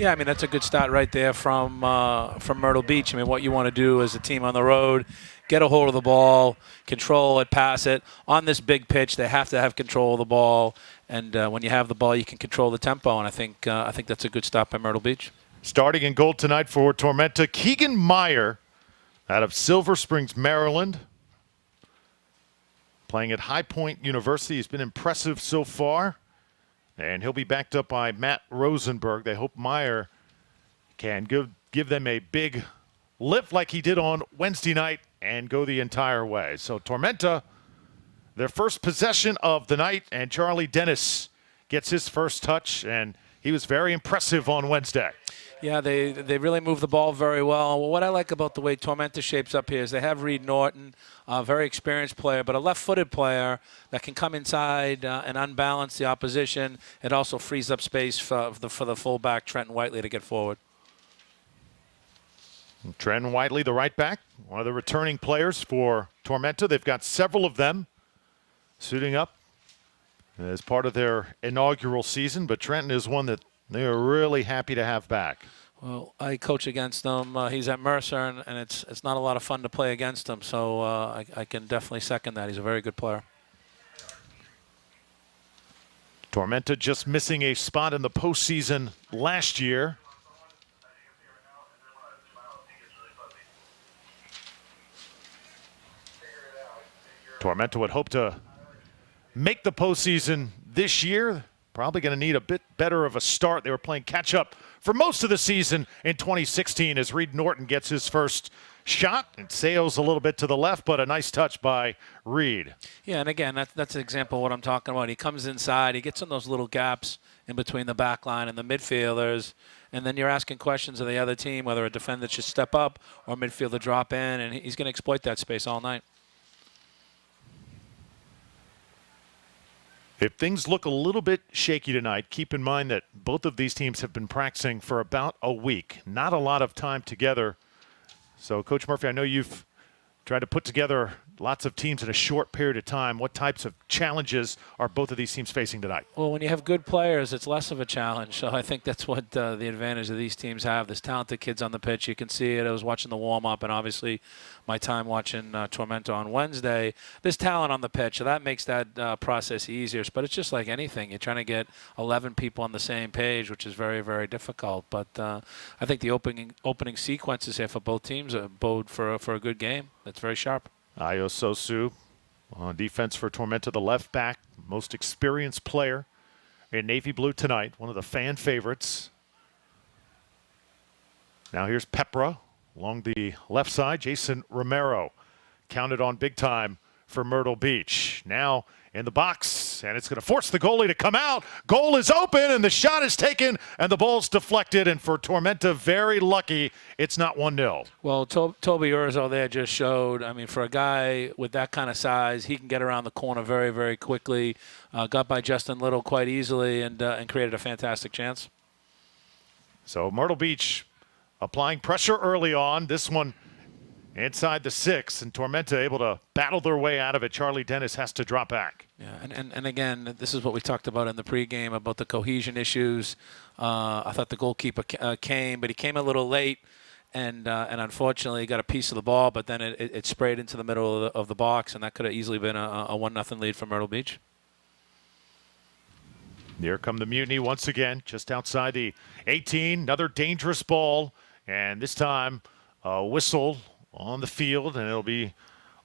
Yeah, I mean, that's a good start right there from Myrtle Beach. I mean, what you want to do as a team on the road, get a hold of the ball, control it, pass it. On this big pitch, they have to have control of the ball. And when you have the ball, you can control the tempo. And I think that's a good start by Myrtle Beach. Starting in goal tonight for Tormenta, Keegan Meyer out of Silver Springs, Maryland. Playing at High Point University. He's been impressive so far. And he'll be backed up by Matt Rosenberg. They hope Meyer can give them a big lift like he did on Wednesday night and go the entire way. So Tormenta, their first possession of the night, and Charlie Dennis gets his first touch, and he was very impressive on Wednesday. Yeah, they really move the ball very well. What I like about the way Tormenta shapes up here is they have Reed Norton, a very experienced player, but a left-footed player that can come inside and unbalance the opposition. It also frees up space for the fullback, Trenton Whiteley, to get forward. Trenton Whiteley, the right back, one of the returning players for Tormenta. They've got several of them suiting up as part of their inaugural season, but Trenton is one that they are really happy to have back. Well, I coach against him. He's at Mercer, and it's not a lot of fun to play against him, so I can definitely second that. He's a very good player. Tormenta just missing a spot in the postseason last year. Tormenta would hope to make the postseason this year. Probably going to need a bit better of a start. They were playing catch-up for most of the season in 2016 as Reed Norton gets his first shot and sails a little bit to the left, but a nice touch by Reed. Yeah, and again, that's an example of what I'm talking about. He comes inside. He gets in those little gaps in between the back line and the midfielders, and then you're asking questions of the other team, whether a defender should step up or midfielder drop in, and he's going to exploit that space all night. If things look a little bit shaky tonight, keep in mind that both of these teams have been practicing for about a week. Not a lot of time together. So, Coach Murphy, I know you've tried to put together lots of teams in a short period of time. What types of challenges are both of these teams facing tonight? Well, when you have good players, it's less of a challenge. So I think that's what the advantage of these teams have. There's talented kids on the pitch. You can see it. I was watching the warm-up, and obviously my time watching Tormenta on Wednesday. There's talent on the pitch, so that makes that process easier. But it's just like anything. You're trying to get 11 people on the same page, which is very, very difficult. But I think the opening sequences here for both teams bode for a good game. That's very sharp. Ayo Sosu on defense for Tormenta, the left back, most experienced player in Navy Blue tonight, one of the fan favorites. Now here's Pepra along the left side. Jason Romero counted on big time for Myrtle Beach. Now in the box, and it's going to force the goalie to come out. Goal is open, and the shot is taken, and the ball's deflected. And for Tormenta, very lucky it's not 1-0. Well, Toby Urzo there just showed, I mean, for a guy with that kind of size, he can get around the corner very, very quickly. Got by Justin Little quite easily and created a fantastic chance. So Myrtle Beach applying pressure early on. This one inside the 6, and Tormenta able to battle their way out of it. Charlie Dennis has to drop back. Yeah, and again, this is what we talked about in the pregame about the cohesion issues. I thought the goalkeeper came, but he came a little late, and unfortunately got a piece of the ball, but then it sprayed into the middle of the box, and that could have easily been a 1-0 lead for Myrtle Beach. Here come the Mutiny once again, just outside the 18. Another dangerous ball, and this time a whistle on the field, and it'll be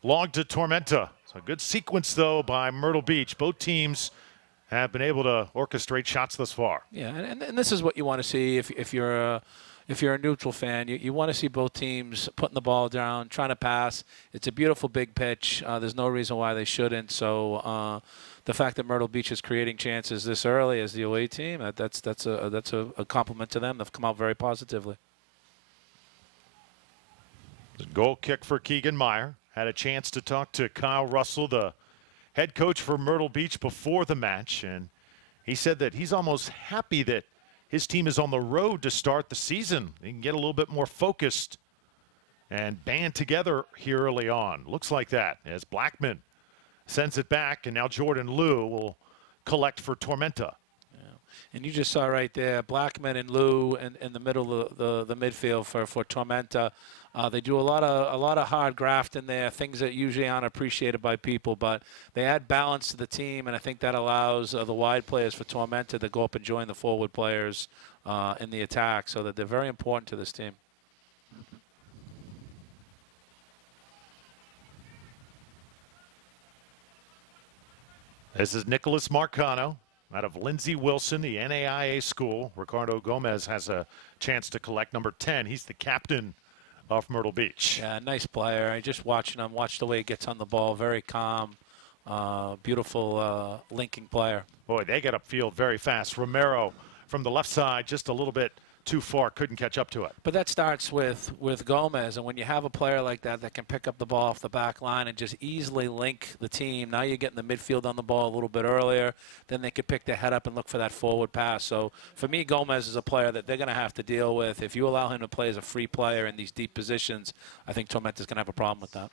logged to Tormenta. So a good sequence, though, by Myrtle Beach. Both teams have been able to orchestrate shots thus far. Yeah, and this is what you want to see if you're a neutral fan. You want to see both teams putting the ball down, trying to pass. It's a beautiful big pitch. There's no reason why they shouldn't. So the fact that Myrtle Beach is creating chances this early as the away team, that's a compliment to them. They've come out very positively. Goal kick for Keegan Meyer. Had a chance to talk to Kyle Russell, the head coach for Myrtle Beach, before the match, and he said that he's almost happy that his team is on the road to start the season. They can get a little bit more focused and band together here early on. Looks like that as Blackman sends it back, and now Jordan Liu will collect for Tormenta. And you just saw right there, Blackman and Lou in the middle of the midfield for Tormenta. They do a lot of hard graft in there, things that usually aren't appreciated by people, but they add balance to the team, and I think that allows the wide players for Tormenta to go up and join the forward players in the attack, so that they're very important to this team. This is Nicholas Marcano out of Lindsey Wilson, the NAIA school. Ricardo Gomez has a chance to collect number 10. He's the captain of Myrtle Beach. Yeah, nice player. I just watching him, watch the way he gets on the ball. Very calm, beautiful linking player. Boy, they get upfield very fast. Romero from the left side, just a little bit too far, couldn't catch up to it. But that starts with Gomez, and when you have a player like that that can pick up the ball off the back line and just easily link the team, now you're getting the midfield on the ball a little bit earlier, then they could pick their head up and look for that forward pass. So for me, Gomez is a player that they're going to have to deal with. If you allow him to play as a free player in these deep positions, I think Tormenta's going to have a problem with that.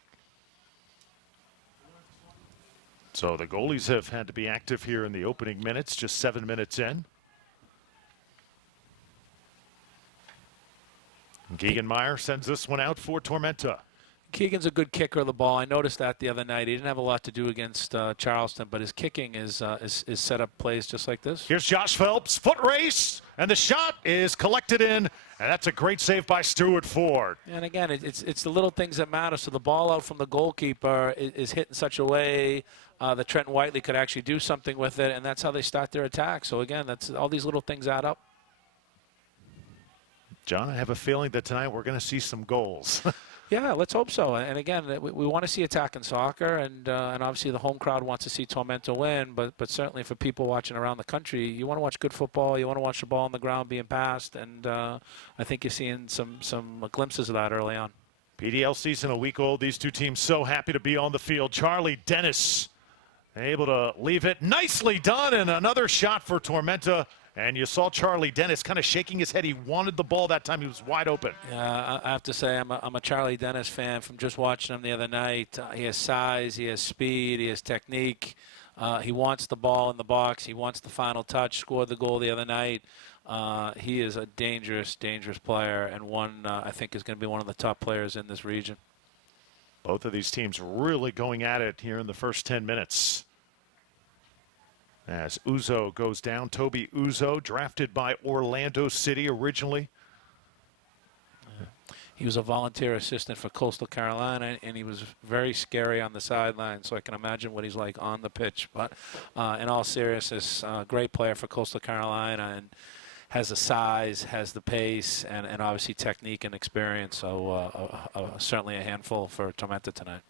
So the goalies have had to be active here in the opening minutes, just 7 minutes in. Keegan Meyer sends this one out for Tormenta. Keegan's a good kicker of the ball. I noticed that the other night. He didn't have a lot to do against Charleston, but his kicking is set up plays just like this. Here's Josh Phelps, foot race, and the shot is collected in, and that's a great save by Stuart Ford. And again, it's the little things that matter. So the ball out from the goalkeeper is hit in such a way that Trenton Whiteley could actually do something with it, and that's how they start their attack. So again, that's all these little things add up. John, I have a feeling that tonight we're going to see some goals. Yeah, let's hope so. And again, we want to see attack in soccer, and obviously the home crowd wants to see Tormenta win. But certainly for people watching around the country, you want to watch good football. You want to watch the ball on the ground being passed, and I think you're seeing some glimpses of that early on. PDL season a week old. These two teams so happy to be on the field. Charlie Dennis able to leave it. Nicely done, and another shot for Tormenta. And you saw Charlie Dennis kind of shaking his head. He wanted the ball that time. He was wide open. Yeah, I have to say I'm a Charlie Dennis fan from just watching him the other night. He has size, he has speed, he has technique. He wants the ball in the box. He wants the final touch. Scored the goal the other night. He is a dangerous, dangerous player, and one I think is going to be one of the top players in this region. Both of these teams really going at it here in the first 10 minutes. As Uzo goes down, Toby Uzo, drafted by Orlando City originally. He was a volunteer assistant for Coastal Carolina, and he was very scary on the sideline, so I can imagine what he's like on the pitch. But in all seriousness, great player for Coastal Carolina, and has the size, has the pace, and obviously technique and experience. So certainly a handful for Tormenta tonight.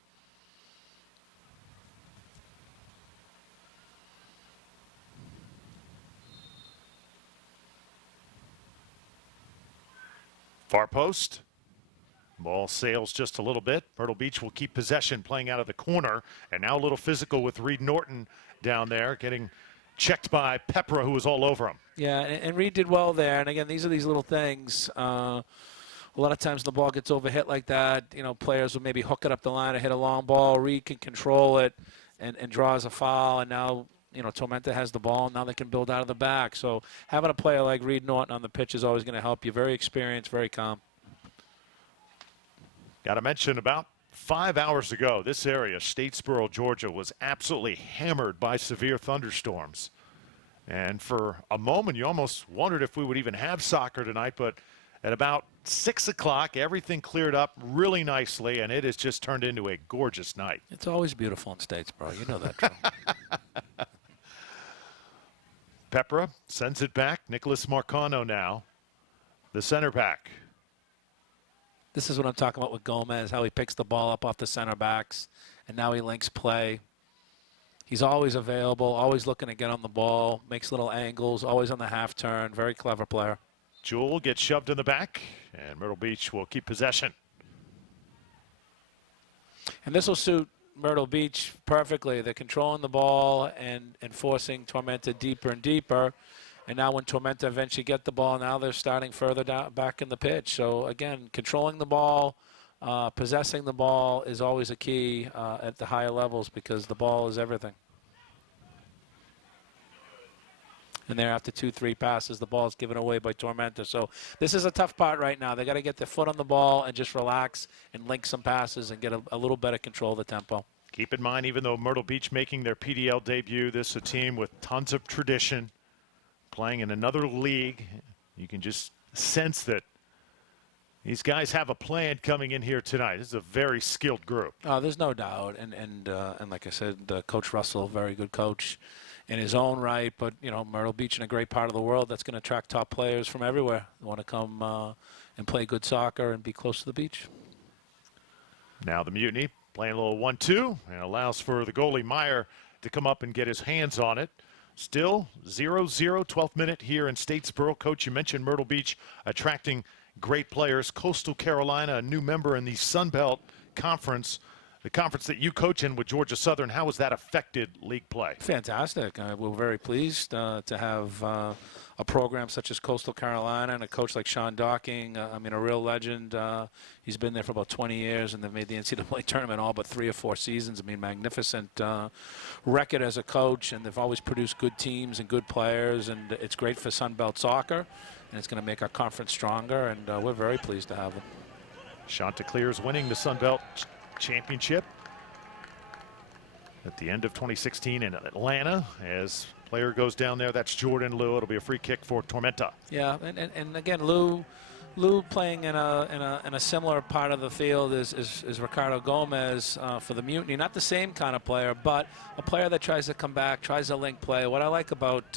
Far post. Ball sails just a little bit. Myrtle Beach will keep possession, playing out of the corner. And now a little physical with Reed Norton down there, getting checked by Pepra, who was all over him. Yeah, and Reed did well there. And again, these are these little things. A lot of times the ball gets overhit like that. You know, players will maybe hook it up the line or hit a long ball. Reed can control it and draws a foul. And now, you know, Tormenta has the ball, and now they can build out of the back. So having a player like Reed Norton on the pitch is always going to help you. Very experienced, very calm. Got to mention, about 5 hours ago, this area, Statesboro, Georgia, was absolutely hammered by severe thunderstorms. And for a moment, you almost wondered if we would even have soccer tonight. But at about 6 o'clock, everything cleared up really nicely, and it has just turned into a gorgeous night. It's always beautiful in Statesboro. You know that, Drew. Pepra sends it back. Nicholas Marcano now, the center back. This is what I'm talking about with Gomez, how he picks the ball up off the center backs, and now he links play. He's always available, always looking to get on the ball, makes little angles, always on the half turn. Very clever player. Jewell gets shoved in the back, and Myrtle Beach will keep possession. And this will suit Myrtle Beach perfectly. They're controlling the ball and forcing Tormenta deeper and deeper. And now when Tormenta eventually get the ball, now they're starting further down back in the pitch. So, again, controlling the ball, possessing the ball is always a key at the higher levels, because the ball is everything. And there, after 2-3 passes, the ball's given away by Tormenta. So this is a tough part right now. They got to get their foot on the ball and just relax and link some passes and get a little better control of the tempo. Keep in mind, even though Myrtle Beach making their PDL debut, this is a team with tons of tradition, playing in another league. You can just sense that these guys have a plan coming in here tonight. This is a very skilled group. There's no doubt. And like I said, Coach Russell, very good coach in his own right. But, you know, Myrtle Beach in a great part of the world, that's going to attract top players from everywhere. They want to come and play good soccer and be close to the beach. Now the Mutiny playing a little 1-2 and allows for the goalie Meyer to come up and get his hands on it. Still 0-0, 12th minute here in Statesboro. Coach, you mentioned Myrtle Beach attracting great players. Coastal Carolina, a new member in the Sun Belt Conference, the conference that you coach in with Georgia Southern. How has that affected league play? Fantastic. We're very pleased to have a program such as Coastal Carolina and a coach like Sean Docking. I mean, a real legend. He's been there for about 20 years, and they've made the NCAA tournament all but 3 or 4 seasons. I mean, magnificent record as a coach, and they've always produced good teams and good players, and it's great for Sun Belt soccer, and it's going to make our conference stronger, and we're very pleased to have them. Chanticleers winning the Sun Belt Championship at the end of 2016 in Atlanta. As player goes down there, that's Jordan Liu. It'll be a free kick for Tormenta. Yeah, and again, Liu playing in a similar part of the field is Ricardo Gomez for the Mutiny. Not the same kind of player, but a player that tries to come back, tries to link play. What I like about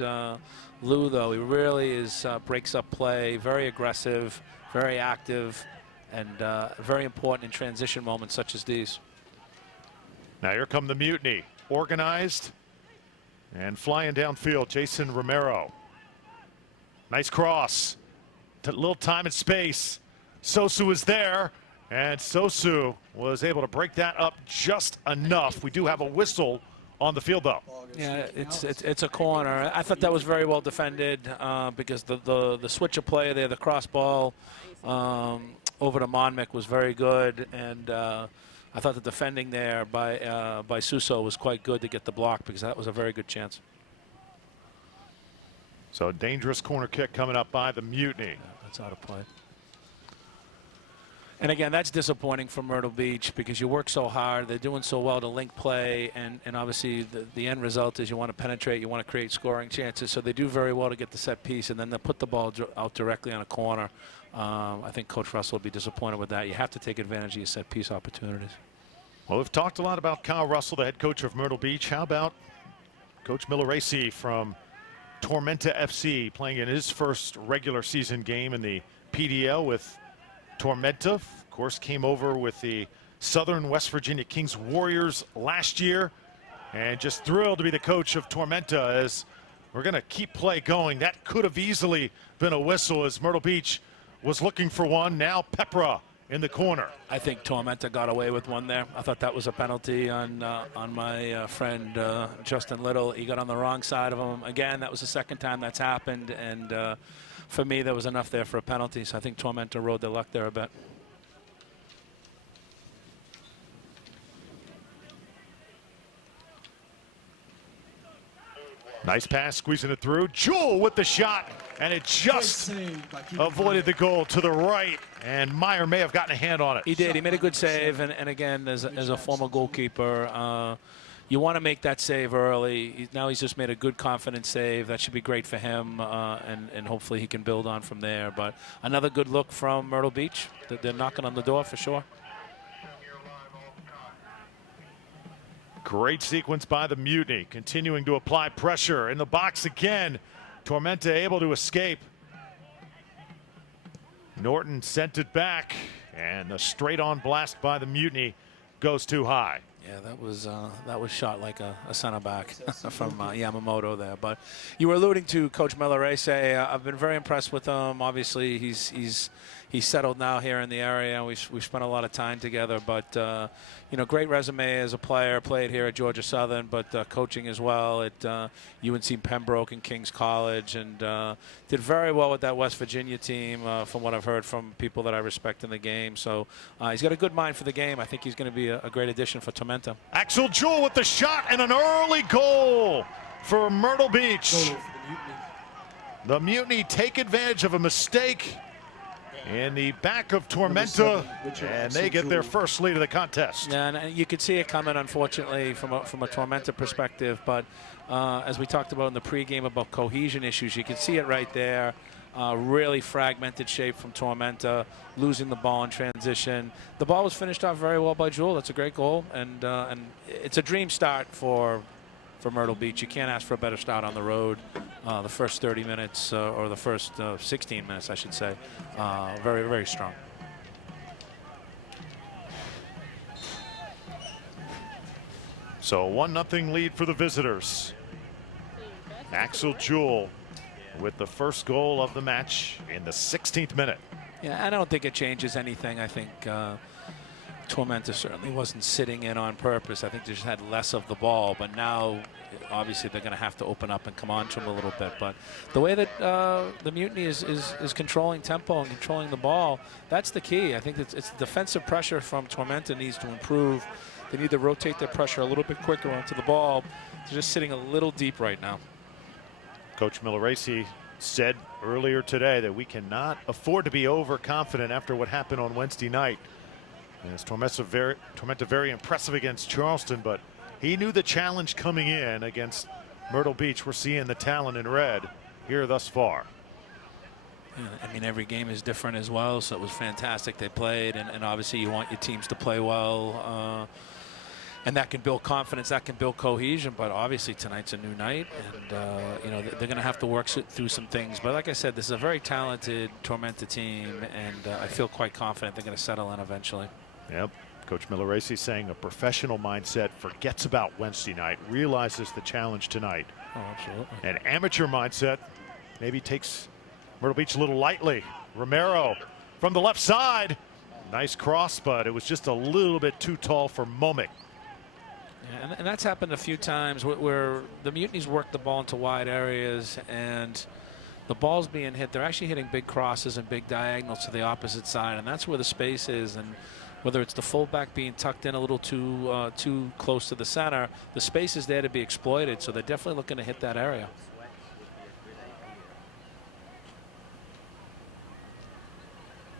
Liu, though, he really is breaks up play, very aggressive, very active, and very important in transition moments such as these. Now here come the Mutiny, organized and flying downfield. Jason Romero, nice cross, a little time and space. Sosu is there, and Sosu was able to break that up just enough. We do have a whistle on the field, though. Yeah, it's a corner. I thought that was very well defended because the switch of play there, the cross ball over to Monmouth was very good, and I thought the defending there by Suso was quite good to get the block because that was a very good chance. So a dangerous corner kick coming up by the Mutiny. Yeah, that's out of play. And again, that's disappointing for Myrtle Beach because you work so hard. They're doing so well to link play, and obviously the end result is you want to penetrate, you want to create scoring chances. So they do very well to get the set piece, and then they put the ball out directly on a corner. I think Coach Russell will be disappointed with that. You have to take advantage of your set piece opportunities. Well, we've talked a lot about Kyle Russell, the head coach of Myrtle Beach. How about Coach Milleracey from Tormenta FC playing in his first regular season game in the PDL with Tormenta? Of course, came over with the Southern West Virginia Kings Warriors last year, and just thrilled to be the coach of Tormenta as we're going to keep play going. That could have easily been a whistle as Myrtle Beach was looking for one. Now Pepra in the corner. I think Tormenta got away with one there. I thought that was a penalty on my friend Justin Little. He got on the wrong side of him. Again, that was the second time that's happened, and for me, there was enough there for a penalty, so I think Tormenta rode their luck there a bit. Nice pass, squeezing it through. Jewell with the shot, and it just avoided the goal to the right, and Meyer may have gotten a hand on it. He did. He made a good save, and again, as a former goalkeeper, you want to make that save early. Now he's just made a good, confident save. That should be great for him, and hopefully he can build on from there. But another good look from Myrtle Beach. They're knocking on the door for sure. Great sequence by the Mutiny, continuing to apply pressure in the box again. Tormenta able to escape. Norton sent it back, and the straight-on blast by the Mutiny goes too high. Yeah, that was shot like a center back from Yamamoto there. But you were alluding to Coach Milleracey. I've been very impressed with him. Obviously, he's settled now here in the area. We've spent a lot of time together. But you know, great resume as a player. Played here at Georgia Southern, but coaching as well at UNC Pembroke and King's College, and did very well with that West Virginia team. From what I've heard from people that I respect in the game. So he's got a good mind for the game. I think he's going to be a great addition for Tormenta. Axel Jewell with the shot and an early goal for Myrtle Beach. The Mutiny take advantage of a mistake in the back of Tormenta, and they get their first lead of the contest. Yeah, and you could see it coming, unfortunately, from a Tormenta perspective. But as we talked about in the pregame about cohesion issues, you can see it right there. Really fragmented shape from Tormenta, losing the ball in transition. The ball was finished off very well by Jewel. That's a great goal, and it's a dream start for Myrtle Beach. You can't ask for a better start on the road. The first 30 minutes, or the first 16 minutes, I should say, very, very strong. So 1-0 lead for the visitors. Axel Jewel with the first goal of the match in the 16th minute. Yeah, I don't think it changes anything. I think Tormenta certainly wasn't sitting in on purpose. I think they just had less of the ball, but now obviously they're going to have to open up and come on to him a little bit. But the way that the Mutiny is controlling tempo and controlling the ball, that's the key. I think it's defensive pressure from Tormenta needs to improve. They need to rotate their pressure a little bit quicker onto the ball. They're just sitting a little deep right now. Coach Milleracey said earlier today that we cannot afford to be overconfident after what happened on Wednesday night. As Tormenta very impressive against Charleston, but he knew the challenge coming in against Myrtle Beach. We're seeing the talent in red here thus far. Yeah, I mean, every game is different as well, so it was fantastic they played, and obviously you want your teams to play well, and that can build confidence, that can build cohesion. But obviously tonight's a new night, and you know, they're going to have to work through some things. But like I said, this is a very talented Tormenta team, and I feel quite confident they're going to settle in eventually. Yep. Coach Milleracey saying a professional mindset forgets about Wednesday night, realizes the challenge tonight. Oh, absolutely. An amateur mindset maybe takes Myrtle Beach a little lightly. Romero from the left side. Nice cross, but it was just a little bit too tall for Momik. Yeah, and that's happened a few times where the Mutinies work the ball into wide areas, and the ball's being hit. They're actually hitting big crosses and big diagonals to the opposite side, and that's where the space is. And whether it's the fullback being tucked in a little too close to the center, the space is there to be exploited. So they're definitely looking to hit that area.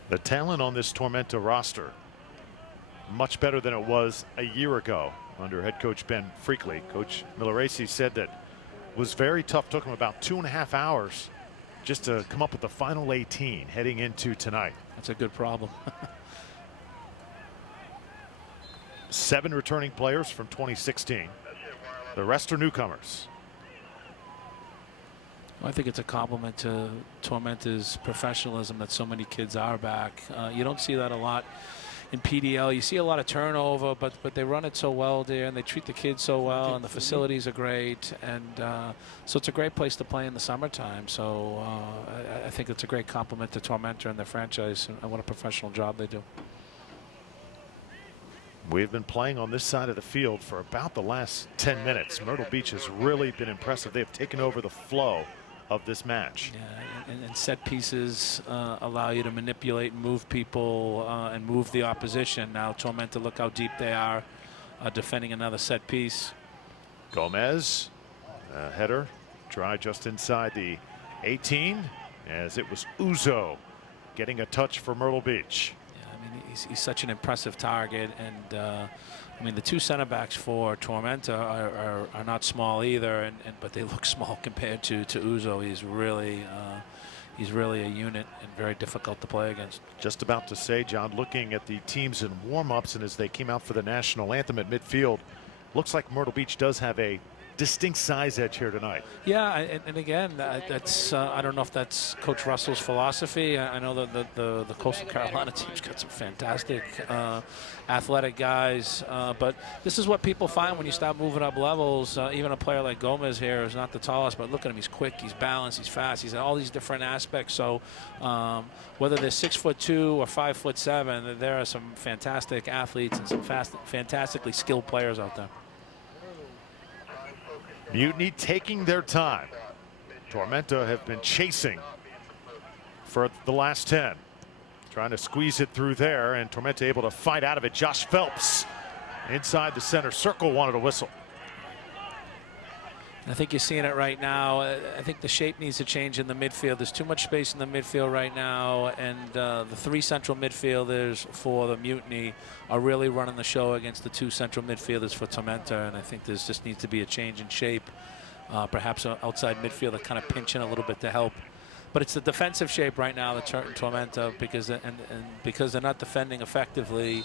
The talent on this Tormenta roster much better than it was a year ago under head coach Ben Freakley. Coach Milleracey said that it was very tough. Took him about 2.5 hours just to come up with the final 18 heading into tonight. That's a good problem. 7 returning players from 2016. The rest are newcomers. I think it's a compliment to Tormenta's professionalism that so many kids are back. You don't see that a lot in PDL. You see a lot of turnover, but they run it so well there, and they treat the kids so well, and the facilities are great, and so it's a great place to play in the summertime. So I think it's a great compliment to Tormenta and their franchise, and what a professional job they do. We've been playing on this side of the field for about the last 10 minutes. Myrtle Beach has really been impressive. They've taken over the flow of this match. Yeah, and set pieces allow you to manipulate and move people and move the opposition. Now Tormenta, look how deep they are defending another set piece. Gomez, header, try just inside the 18, as it was Uzo getting a touch for Myrtle Beach. He's such an impressive target, and I mean, the two center backs for Tormenta are not small either, but they look small compared to Uzo. He's really a unit and very difficult to play against. Just about to say, John, looking at the teams in warm-ups and as they came out for the national anthem at midfield, looks like Myrtle Beach does have a distinct size edge here tonight. Yeah, and again, that's I don't know if that's Coach Russell's philosophy. I know that the Coastal Carolina team's got some fantastic athletic guys, but this is what people find when you start moving up levels. Even a player like Gomez here is not the tallest, but look at him. He's quick, he's balanced, he's fast, he's all these different aspects. So whether they're 6'2" or 5'7", there are some fantastic athletes and some fantastically skilled players out there. Mutiny taking their time. Tormenta have been chasing for the last 10. Trying to squeeze it through there, and Tormenta able to fight out of it. Josh Phelps inside the center circle wanted a whistle. I think you're seeing it right now. I think the shape needs to change in the midfield. There's too much space in the midfield right now, and the 3 central midfielders for the Mutiny are really running the show against the 2 central midfielders for Tormenta, and I think there's just needs to be a change in shape. Perhaps an outside midfielder kind of pinching a little bit to help. But it's the defensive shape right now that's hurting Tormenta because because they're not defending effectively.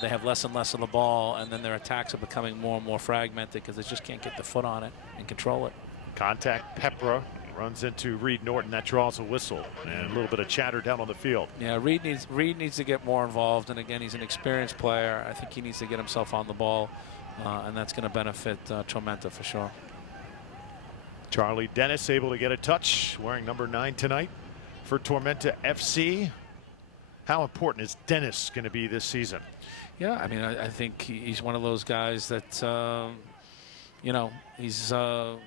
They have less and less of the ball, and then their attacks are becoming more and more fragmented because they just can't get the foot on it and control it. Contact. Pepra runs into Reed Norton. That draws a whistle and a little bit of chatter down on the field. Yeah, Reed needs to get more involved, and again, he's an experienced player. I think he needs to get himself on the ball, and that's going to benefit Tormenta for sure. Charlie Dennis able to get a touch, wearing number 9 tonight for Tormenta FC. How important is Dennis going to be this season? Yeah, I mean, I think he's one of those guys that, you know, he's a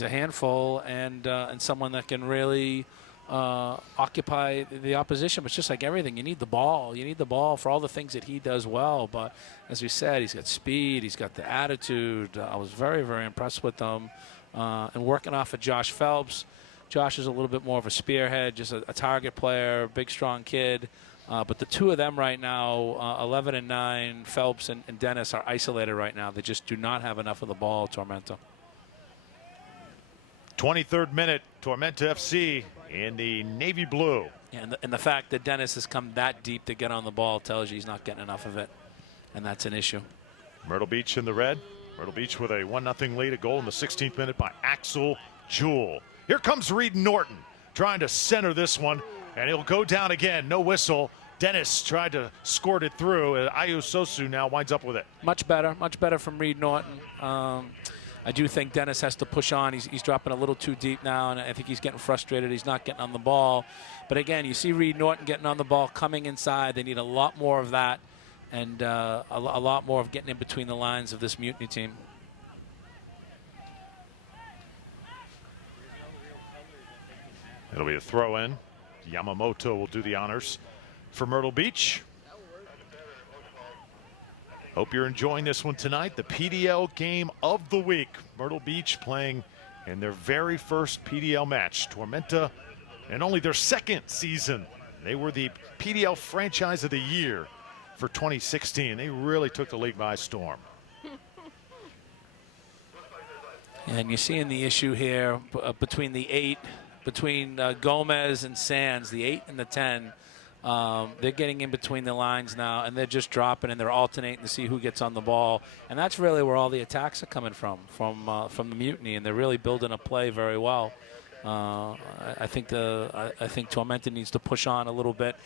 handful and someone that can really occupy the opposition. But it's just like everything, you need the ball. You need the ball for all the things that he does well. But as we said, he's got speed. He's got the attitude. I was very, very impressed with him. And working off of Josh Phelps. Josh is a little bit more of a spearhead, just a target player, big, strong kid. But the 2 of them right now, 11 and 9, Phelps and Dennis, are isolated right now. They just do not have enough of the ball, Tormenta. 23rd minute, Tormenta FC in the navy blue. Yeah, and the fact that Dennis has come that deep to get on the ball tells you he's not getting enough of it, and that's an issue. Myrtle Beach in the red. Myrtle Beach with a 1-0 lead, a goal in the 16th minute by Axel Jewell. Here comes Reed Norton trying to center this one, and he'll go down again. No whistle. Dennis tried to squirt it through. Ayu Sosu now winds up with it. Much better from Reed Norton. I do think Dennis has to push on. He's dropping a little too deep now, and I think he's getting frustrated. He's not getting on the ball. But again, you see Reed Norton getting on the ball, coming inside. They need a lot more of that, and a lot more of getting in between the lines of this Mutiny team. It'll be a throw in. Yamamoto will do the honors for Myrtle Beach. Hope you're enjoying this one tonight. The PDL game of the week. Myrtle Beach playing in their very first PDL match. Tormenta in only their 2nd season. They were the PDL franchise of the year for 2016. They really took the league by storm. And you're seeing the issue here between the 8, between Gomez and Sands, the 8 and the 10. They're getting in between the lines now, and they're just dropping, and they're alternating to see who gets on the ball. And that's really where all the attacks are coming from the Mutiny, and they're really building a play very well. I think Tormenta needs to push on a little bit,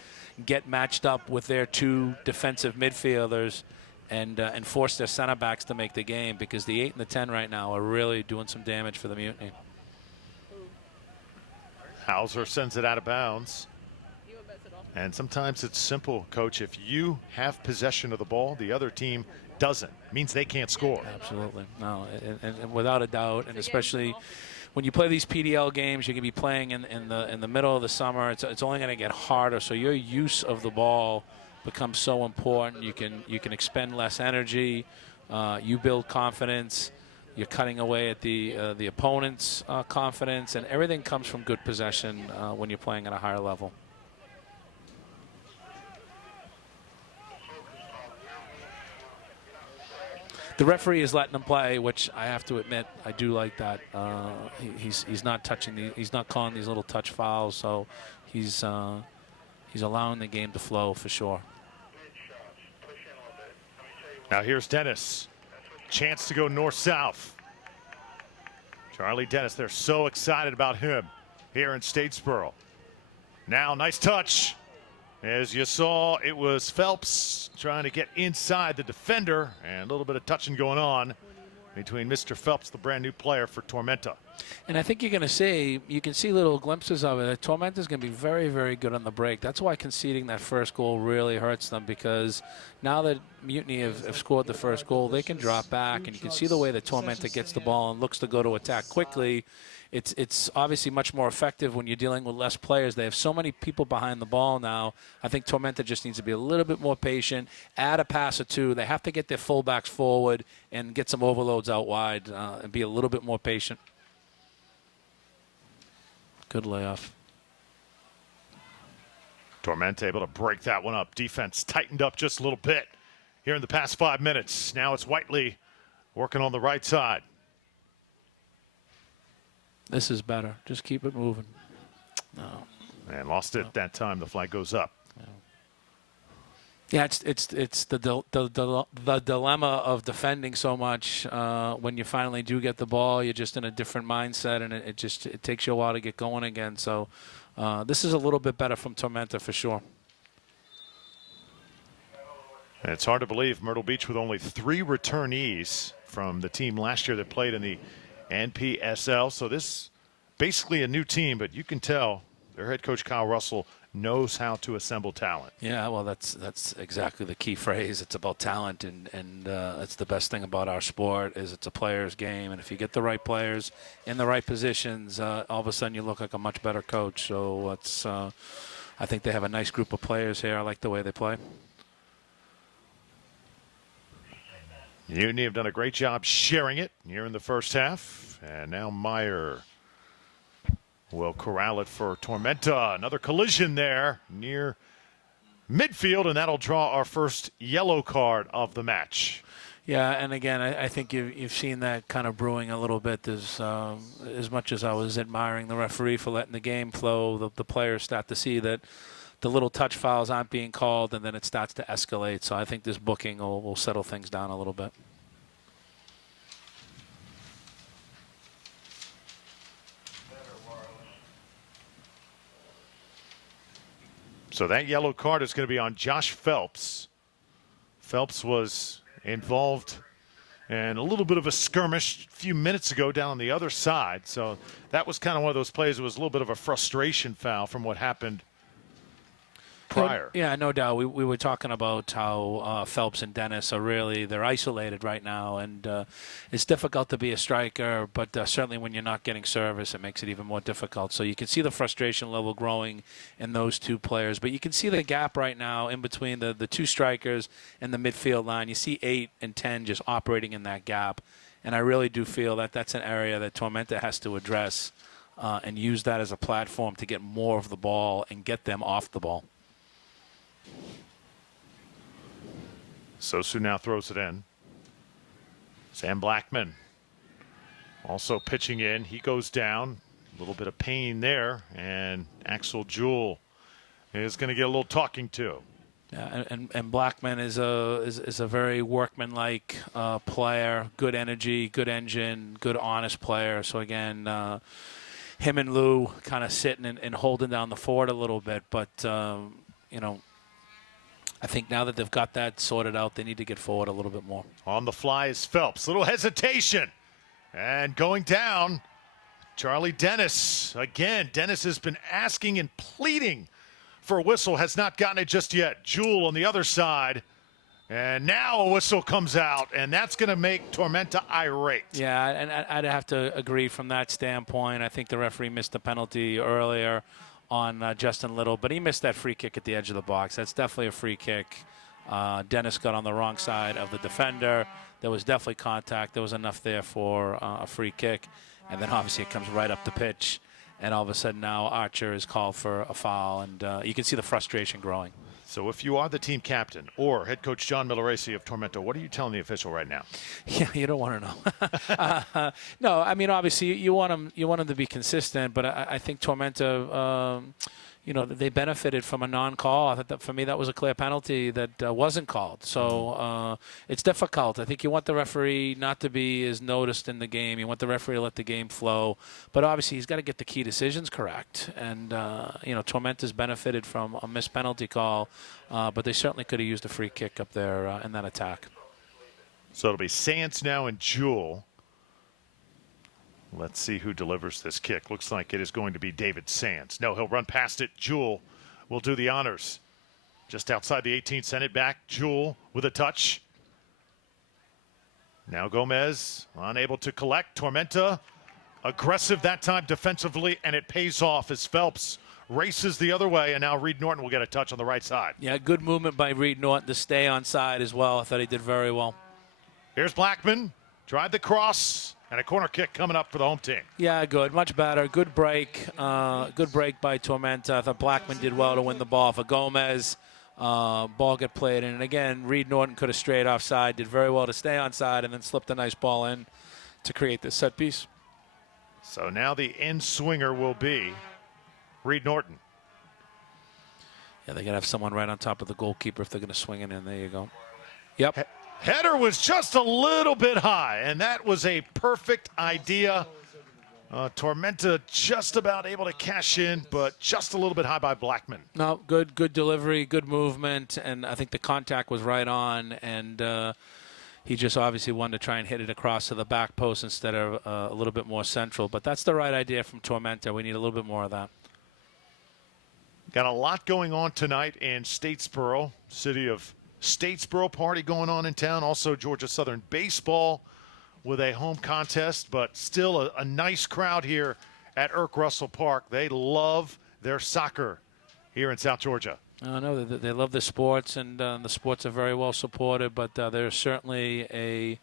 get matched up with their 2 defensive midfielders, and force their center backs to make the game, because the 8 and the 10 right now are really doing some damage for the Mutiny. Hauser sends it out of bounds. And sometimes it's simple, Coach. If you have possession of the ball, the other team doesn't. It means they can't score. Absolutely. No, and without a doubt, and especially when you play these PDL games, you're going to be playing in the middle of the summer. It's only going to get harder. So your use of the ball becomes so important. You can expend less energy. You build confidence. You're cutting away at the opponent's confidence, and everything comes from good possession when you're playing at a higher level. The referee is letting them play, which I have to admit I do like that. He's not touching he's not calling these little touch fouls, so he's allowing the game to flow for sure. Now here's Dennis. Chance to go north-south. Charlie Dennis, they're so excited about him here in Statesboro. Now, nice touch. As you saw, it was Phelps trying to get inside the defender, and a little bit of touching going on between Mr. Phelps, the brand new player for Tormenta. And I think you can see little glimpses of it. Tormenta's going to be very, very good on the break. That's why conceding that first goal really hurts them, because now that Mutiny have scored the first goal, they can drop back, and you can see the way that Tormenta gets the ball and looks to go to attack quickly. It's obviously much more effective when you're dealing with less players. They have so many people behind the ball now. I think Tormenta just needs to be a little bit more patient, add a pass or two. They have to get their fullbacks forward and get some overloads out wide and be a little bit more patient. Good layoff. Tormenta able to break that one up. Defense tightened up just a little bit here in the past 5 minutes. Now it's Whiteley working on the right side. This is better. Just keep it moving. No. And lost it that time. The flag goes up. Yeah, it's the dilemma of defending so much. When you finally do get the ball, you're just in a different mindset, and it takes you a while to get going again. So this is a little bit better from Tormenta for sure. And it's hard to believe Myrtle Beach with only 3 returnees from the team last year that played in the NPSL. So this basically a new team, but you can tell their head coach Kyle Russell knows how to assemble talent. Yeah, well, that's exactly the key phrase. It's about talent, and that's the best thing about our sport is it's a player's game. And if you get the right players in the right positions, all of a sudden you look like a much better coach. So it's, I think they have a nice group of players here. I like the way they play. Mutiny have done a great job sharing it here in the first half. And now Meyer will corral it for Tormenta. Another collision there near midfield, and that'll draw our first yellow card of the match. Yeah, and again, I think you've seen that kind of brewing a little bit. There's, as much as I was admiring the referee for letting the game flow, the players start to see that the little touch fouls aren't being called, and then it starts to escalate. So I think this booking will settle things down a little bit. So that yellow card is going to be on Josh Phelps. Phelps was involved in a little bit of a skirmish a few minutes ago down on the other side. So that was kind of one of those plays that was a little bit of a frustration foul from what happened prior. Yeah, no doubt. We were talking about how Phelps and Dennis are really, they're isolated right now, and it's difficult to be a striker, but certainly when you're not getting service, it makes it even more difficult. So you can see the frustration level growing in those two players, but you can see the gap right now in between the two strikers and the midfield line. You see 8 and 10 just operating in that gap, and I really do feel that that's an area that Tormenta has to address and use that as a platform to get more of the ball and get them off the ball. Sosu now throws it in. Sam Blackman also pitching in. He goes down. A little bit of pain there. And Axel Jewell is going to get a little talking to. Yeah, and Blackman is a very workmanlike player. Good energy, good engine, good honest player. So again, him and Lou kind of sitting and holding down the fort a little bit. But, you know, I think now that they've got that sorted out, they need to get forward a little bit more. On the fly is Phelps. Little hesitation. And going down, Charlie Dennis. Again, Dennis has been asking and pleading for a whistle. Has not gotten it just yet. Jewell on the other side. And now a whistle comes out, and that's going to make Tormenta irate. Yeah, and I'd have to agree from that standpoint. I think the referee missed the penalty earlier on Justin Little, but he missed that free kick at the edge of the box. That's definitely a free kick. Dennis got on the wrong side of the defender. There was definitely contact. There was enough there for a free kick. And then obviously it comes right up the pitch. And all of a sudden now Archer is called for a foul. And you can see the frustration growing. So if you are the team captain or head coach John Milleresi of Tormenta, what are you telling the official right now? Yeah, you don't want to know. No, I mean, obviously you want them to be consistent, but I think Tormenta, you know, they benefited from a non-call. I thought that for me that was a clear penalty that wasn't called. So it's difficult. I think you want the referee not to be as noticed in the game. You want the referee to let the game flow. But obviously he's got to get the key decisions correct. And, you know, Tormenta's benefited from a missed penalty call, but they certainly could have used a free kick up there in that attack. So it'll be Sands now and Jewell. Let's see who delivers this kick. Looks like it is going to be David Sands. No, he'll run past it. Jewell will do the honors. Just outside the 18, send it back. Jewell with a touch. Now Gomez unable to collect. Tormenta aggressive that time defensively, and it pays off as Phelps races the other way, and now Reed Norton will get a touch on the right side. Yeah, good movement by Reed Norton to stay on side as well. I thought he did very well. Here's Blackman. Tried the cross, and a corner kick coming up for the home team. Yeah, good. Much better. Good break. Good break by Tormenta. I thought Blackman did well to win the ball for Gomez. Ball got played in. And again, Reed Norton could have strayed offside. Did very well to stay on side and then slipped a nice ball in to create this set piece. So now the in swinger will be Reed Norton. Yeah, they got to have someone right on top of the goalkeeper if they're going to swing it in. There you go. Yep. Header was just a little bit high, and that was a perfect idea. Tormenta just about able to cash in, but just a little bit high by Blackman. No, good delivery, good movement, and I think the contact was right on, and he just obviously wanted to try and hit it across to the back post instead of a little bit more central. But that's the right idea from Tormenta. We need a little bit more of that. Got a lot going on tonight in Statesboro, city of Statesboro party going on in town. Also Georgia Southern baseball with a home contest, but still a nice crowd here at Irk Russell Park. They love their soccer here in South Georgia. I know they love the sports, and the sports are very well supported, but there's certainly a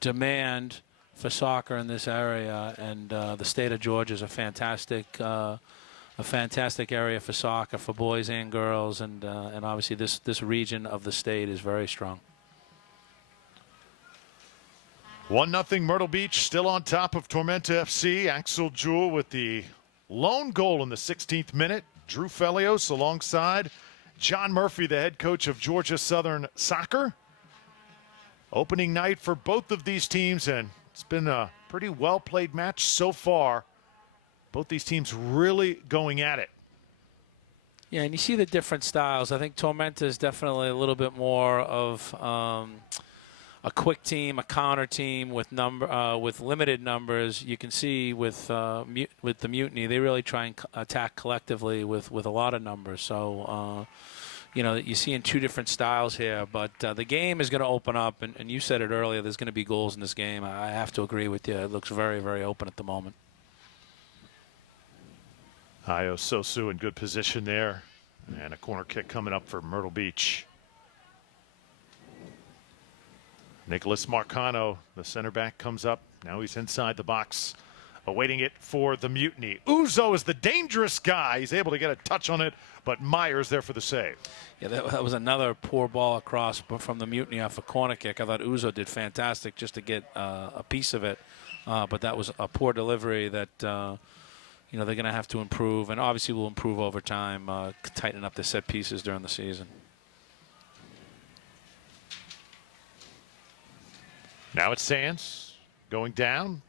demand for soccer in this area, and the state of Georgia is a fantastic area for soccer for boys and girls, and obviously this region of the state is very strong. 1-0 Myrtle Beach, still on top of Tormenta FC. Axel Jewell with the lone goal in the 16th minute. Drew Felios alongside John Murphy, the head coach of Georgia Southern Soccer. Opening night for both of these teams, and it's been a pretty well-played match so far. Both these teams really going at it. Yeah, and you see the different styles. I think Tormenta is definitely a little bit more of a quick team, a counter team with limited numbers. You can see with the Mutiny, they really try and attack collectively with a lot of numbers. So, you see in two different styles here. But the game is going to open up, and you said it earlier, there's going to be goals in this game. I have to agree with you. It looks very, very open at the moment. Ayo Sosu in good position there. And a corner kick coming up for Myrtle Beach. Nicholas Marcano, the center back, comes up. Now he's inside the box, awaiting it for the Mutiny. Uzo is the dangerous guy. He's able to get a touch on it, but Myers there for the save. Yeah, that was another poor ball across from the Mutiny off a corner kick. I thought Uzo did fantastic just to get a piece of it, but that was a poor delivery that they're going to have to improve, and obviously will improve over time, tighten up the set pieces during the season. Now it's Sands going down,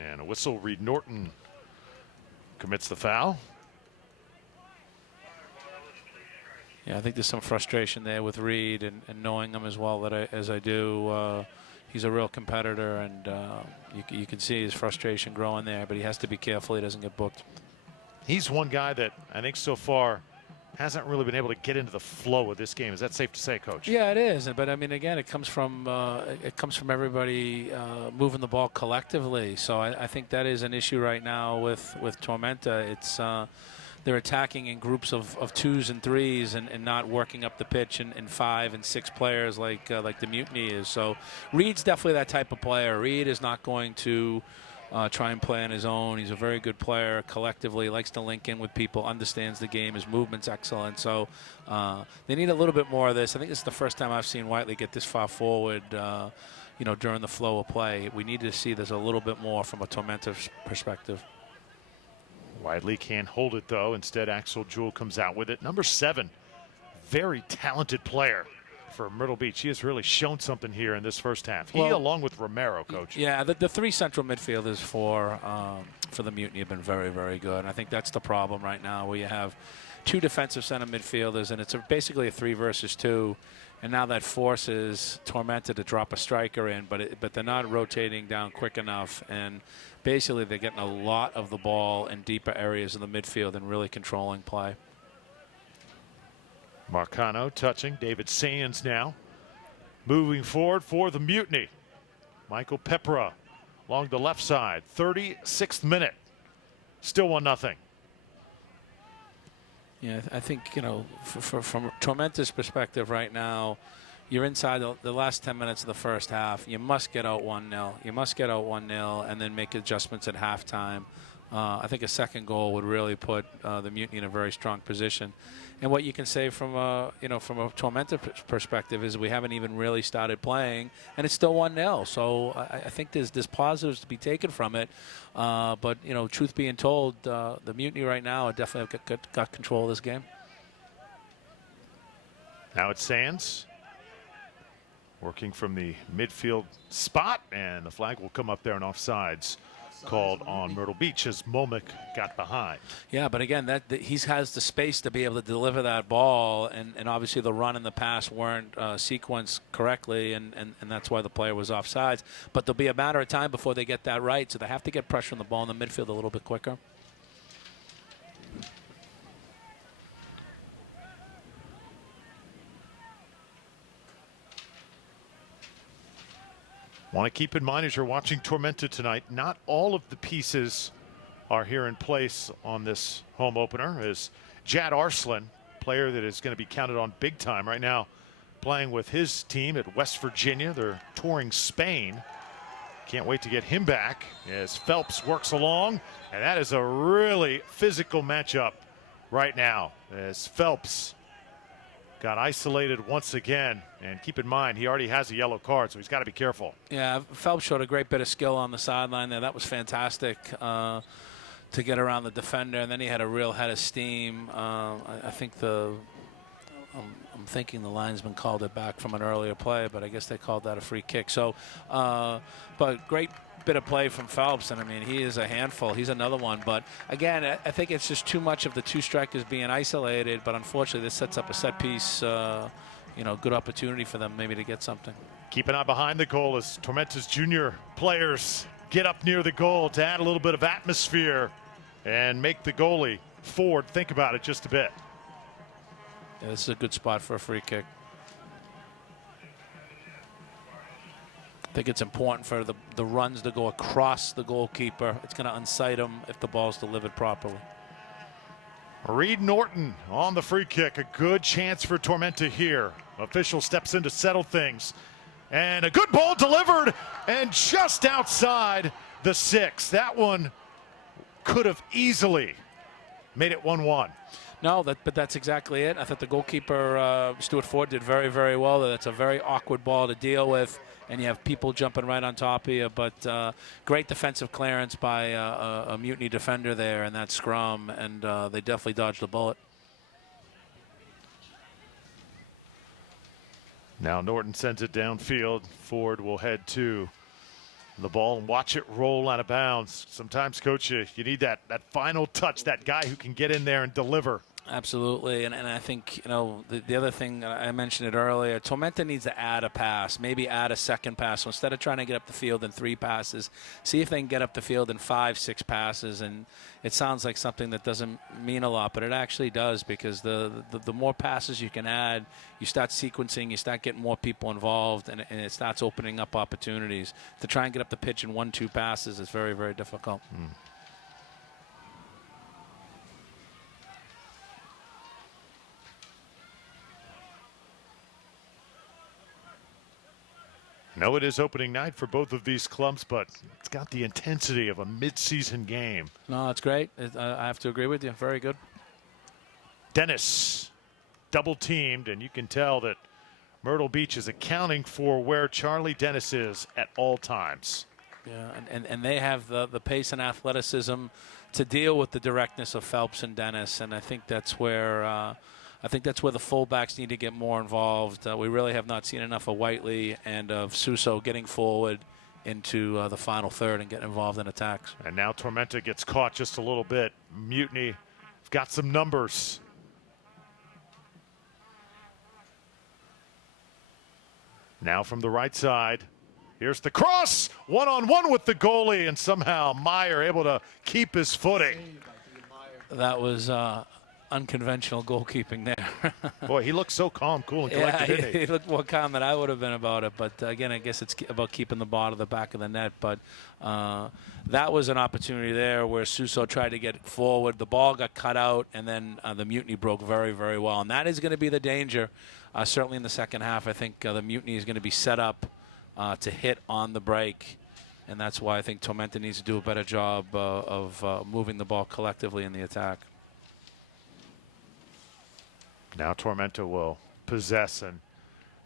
and a whistle. Reed Norton commits the foul. Yeah, I think there's some frustration there with Reed, and knowing him as well as I do. He's a real competitor, and you can see his frustration growing there, but he has to be careful he doesn't get booked. He's one guy that I think so far hasn't really been able to get into the flow of this game. Is that safe to say, Coach? Yeah, it is. But I mean, again, it comes from everybody moving the ball collectively. So I think that is an issue right now with Tormenta. It's they're attacking in groups of twos and threes and not working up the pitch in 5 and 6 players like the Mutiny is. So Reed's definitely that type of player. Reed is not going to try and play on his own. He's a very good player collectively, likes to link in with people, understands the game, his movement's excellent. So they need a little bit more of this. I think this is the first time I've seen Whiteley get this far forward, during the flow of play. We need to see this a little bit more from a Tormenta perspective. Whiteley can't hold it, though. Instead, Axel Jewell comes out with it. Number 7, very talented player for Myrtle Beach. He has really shown something here in this first half. He, along with Romero, Coach. Yeah, the 3 central midfielders for the Mutiny have been very, very good. And I think that's the problem right now, where you have 2 defensive center midfielders, and it's basically a 3 versus 2. and now that forces Tormenta to drop a striker in, but they're not rotating down quick enough, and basically they're getting a lot of the ball in deeper areas in the midfield and really controlling play. Marcano touching. David Sands now moving forward for the Mutiny. Michael Pepera along the left side. 36th minute. Still 1-0. Yeah, I think, from Tormenta's perspective right now, you're inside the last 10 minutes of the first half. You must get out 1-0. You must get out 1-0 and then make adjustments at halftime. I think a second goal would really put the Mutiny in a very strong position. And what you can say from a Tormenta perspective is we haven't even really started playing, and it's still 1-0. So I think there's positives to be taken from it. But truth being told, the Mutiny right now definitely got control of this game. Now it's Sands working from the midfield spot, and the flag will come up there, and offsides called on Myrtle Beach as Momick got behind. Yeah, but again, he has the space to be able to deliver that ball, and obviously the run and the pass weren't sequenced correctly, and that's why the player was offsides. But there'll be a matter of time before they get that right, so they have to get pressure on the ball in the midfield a little bit quicker. Want to keep in mind as you're watching Tormenta tonight, not all of the pieces are here in place on this home opener, as Jad Arslan, player that is going to be counted on big time right now, playing with his team at West Virginia. They're touring Spain. Can't wait to get him back as Phelps works along, and that is a really physical matchup right now as Phelps got isolated once again, and keep in mind he already has a yellow card, so he's got to be careful. Yeah, Phelps showed a great bit of skill on the sideline there. That was fantastic to get around the defender, and then he had a real head of steam. I think I'm thinking the linesman called it back from an earlier play, but I guess they called that a free kick. So, but great bit of play from Phelps, and I mean, he is a handful. He's another one, but again, I think it's just too much of the two strikers being isolated, but unfortunately this sets up a set piece, good opportunity for them maybe to get something. Keep an eye behind the goal as Tormenta's junior players get up near the goal to add a little bit of atmosphere and make the goalie Ford think about it just a bit. Yeah, this is a good spot for a free kick. I think it's important for the runs to go across the goalkeeper. It's going to unsight him if the ball's delivered properly. Reed Norton on the free kick. A good chance for Tormenta here. Official steps in to settle things. And a good ball delivered, and just outside the 6. That one could have easily made it 1-1. No, but that's exactly it. I thought the goalkeeper, Stuart Ford, did very, very well. That's a very awkward ball to deal with, and you have people jumping right on top of you. But great defensive clearance by a Mutiny defender there in that scrum, and they definitely dodged the bullet. Now Norton sends it downfield. Ford will head to the ball and watch it roll out of bounds. Sometimes, Coach, you need that final touch, that guy who can get in there and deliver. Absolutely, and I think, the other thing, I mentioned it earlier, Tormenta needs to add a pass, maybe add a second pass. So instead of trying to get up the field in 3 passes, see if they can get up the field in 5, 6 passes. And it sounds like something that doesn't mean a lot, but it actually does, because the more passes you can add, you start sequencing, you start getting more people involved, and it starts opening up opportunities. To try and get up the pitch in 1, 2 passes is very, very difficult. No, it is opening night for both of these clubs, but it's got the intensity of a mid-season game. No, it's great. I have to agree with you. Very good. Dennis double-teamed, and you can tell that Myrtle Beach is accounting for where Charlie Dennis is at all times. Yeah, and they have the pace and athleticism to deal with the directness of Phelps and Dennis, and I think that's where the fullbacks need to get more involved. We really have not seen enough of Whiteley and of Suso getting forward into the final third and getting involved in attacks. And now Tormenta gets caught just a little bit. Mutiny got some numbers. Now from the right side. Here's the cross. One-on-one with the goalie, and somehow Meyer able to keep his footing. That was unconventional goalkeeping there. Boy, he looked so calm, cool, and collected, didn't he? He looked more calm than I would have been about it. But again, I guess it's about keeping the ball to the back of the net. But that was an opportunity there where Suso tried to get forward. The ball got cut out, and then the Mutiny broke very, very well. And that is going to be the danger, certainly in the second half. I think the Mutiny is going to be set up to hit on the break. And that's why I think Tormenta needs to do a better job of moving the ball collectively in the attack. Now Tormenta will possess. And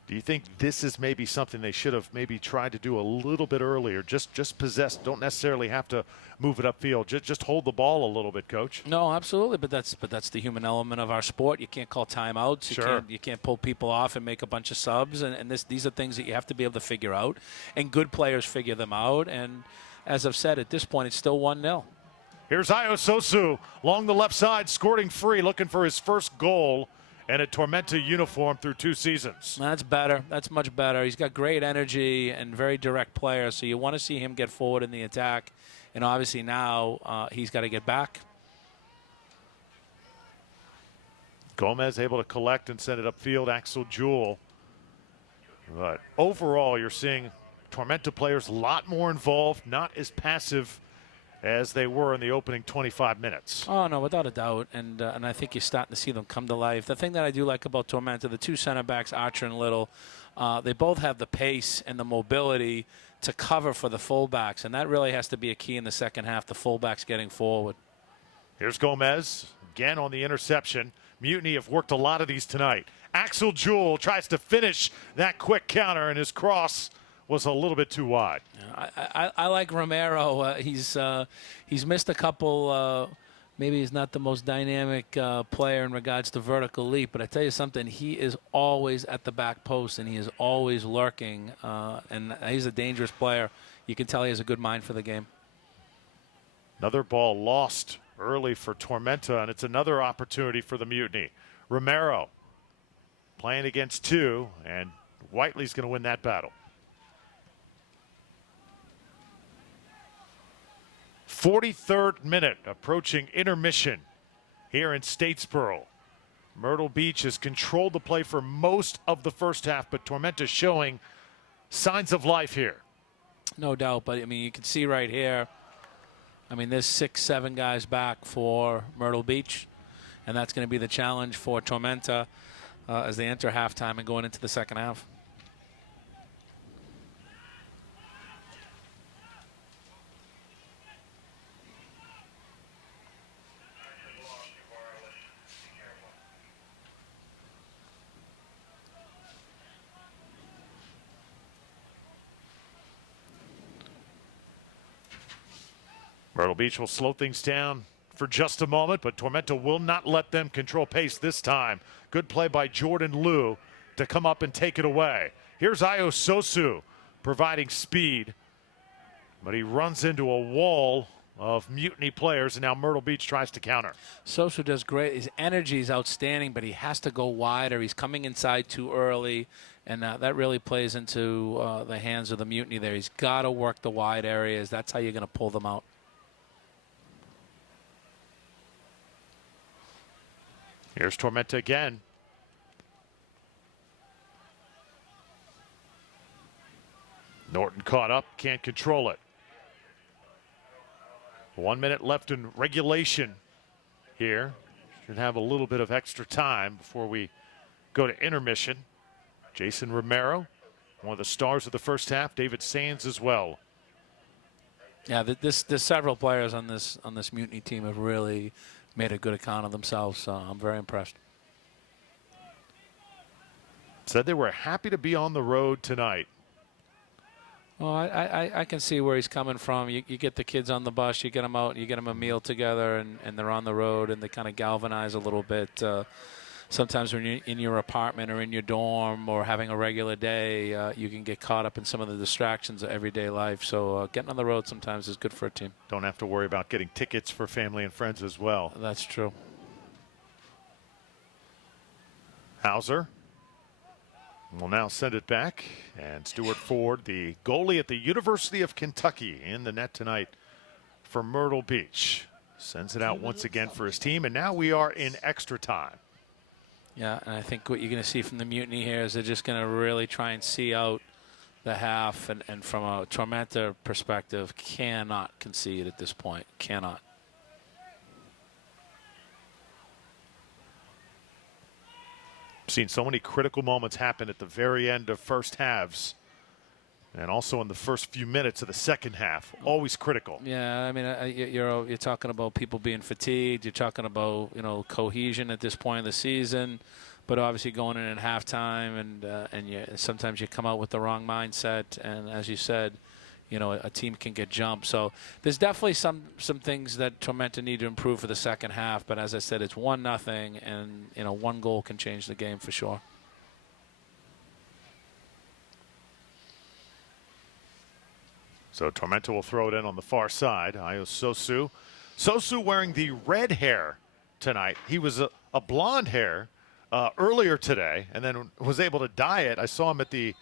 do you think this is maybe something they should have maybe tried to do a little bit earlier? Just possess. Don't necessarily have to move it upfield. Just hold the ball a little bit, Coach. No, absolutely. But that's the human element of our sport. You can't call timeouts. You can't pull people off and make a bunch of subs. And these are things that you have to be able to figure out. And good players figure them out. And as I've said, at this point, it's still 1-0. Here's Io Sosu along the left side, scoring free, looking for his first goal. And a Tormenta uniform through 2 seasons. That's better. That's much better. He's got great energy and very direct player, so you want to see him get forward in the attack. And obviously now he's got to get back. Gomez able to collect and send it upfield. Axel Jewell. But overall, you're seeing Tormenta players a lot more involved, not as passive as they were in the opening 25 minutes. Oh, no, without a doubt. And I think you're starting to see them come to life. The thing that I do like about Tormenta, the 2 center backs, Archer and Little, they both have the pace and the mobility to cover for the fullbacks. And that really has to be a key in the second half, the fullbacks getting forward. Here's Gomez again on the interception. Mutiny have worked a lot of these tonight. Axel Jewell tries to finish that quick counter, and his cross was a little bit too wide. I like Romero. He's missed a couple. Maybe he's not the most dynamic player in regards to vertical leap, but I tell you something, he is always at the back post and he is always lurking. And he's a dangerous player. You can tell he has a good mind for the game. Another ball lost early for Tormenta, and it's another opportunity for the Mutiny. Romero playing against 2, and Whiteley's going to win that battle. 43rd minute, approaching intermission here in Statesboro. Myrtle Beach has controlled the play for most of the first half, but Tormenta showing signs of life here. No doubt, but I mean, you can see right here, I mean, there's 6, 7 guys back for Myrtle Beach, and that's going to be the challenge for Tormenta as they enter halftime and going into the second half. Myrtle Beach will slow things down for just a moment, but Tormenta will not let them control pace this time. Good play by Jordan Liu to come up and take it away. Here's Io Sosu providing speed, but he runs into a wall of Mutiny players, and now Myrtle Beach tries to counter. Sosu does great. His energy is outstanding, but he has to go wider. He's coming inside too early, and that really plays into the hands of the Mutiny there. He's got to work the wide areas. That's how you're going to pull them out. Here's Tormenta again. Norton caught up, can't control it. 1 minute left in regulation here. Should have a little bit of extra time before we go to intermission. Jason Romero, one of the stars of the first half. David Sands as well. Yeah, there's several players on this Mutiny team have really made a good account of themselves. So I'm very impressed. Said they were happy to be on the road tonight. Well, I can see where he's coming from. You get the kids on the bus, you get them out, you get them a meal together, and they're on the road, and they kind of galvanize a little bit. Sometimes when you're in your apartment or in your dorm or having a regular day, you can get caught up in some of the distractions of everyday life. So getting on the road sometimes is good for a team. Don't have to worry about getting tickets for family and friends as well. That's true. Hauser. We'll now send it back. And Stuart Ford, the goalie at the University of Kentucky, in the net tonight for Myrtle Beach. Sends it out once again for his team. And now we are in extra time. Yeah, and I think what you're going to see from the Mutiny here is they're just going to really try and see out the half. And from a Tormenta perspective, cannot concede at this point. Cannot. Seen so many critical moments happen at the very end of first halves and also in the first few minutes of the second half. Always critical. Yeah, I mean, you're talking about people being fatigued. You're talking about, cohesion at this point of the season, but obviously going in at halftime and sometimes you come out with the wrong mindset, and as you said, a team can get jumped. So there's definitely some things that Tormenta need to improve for the second half. But as I said, it's 1-0, and one goal can change the game for sure. So Tormenta will throw it in on the far side. Ayo Sosu. Sosu wearing the red hair tonight. He was a blonde hair earlier today, and then was able to dye it. I saw him at the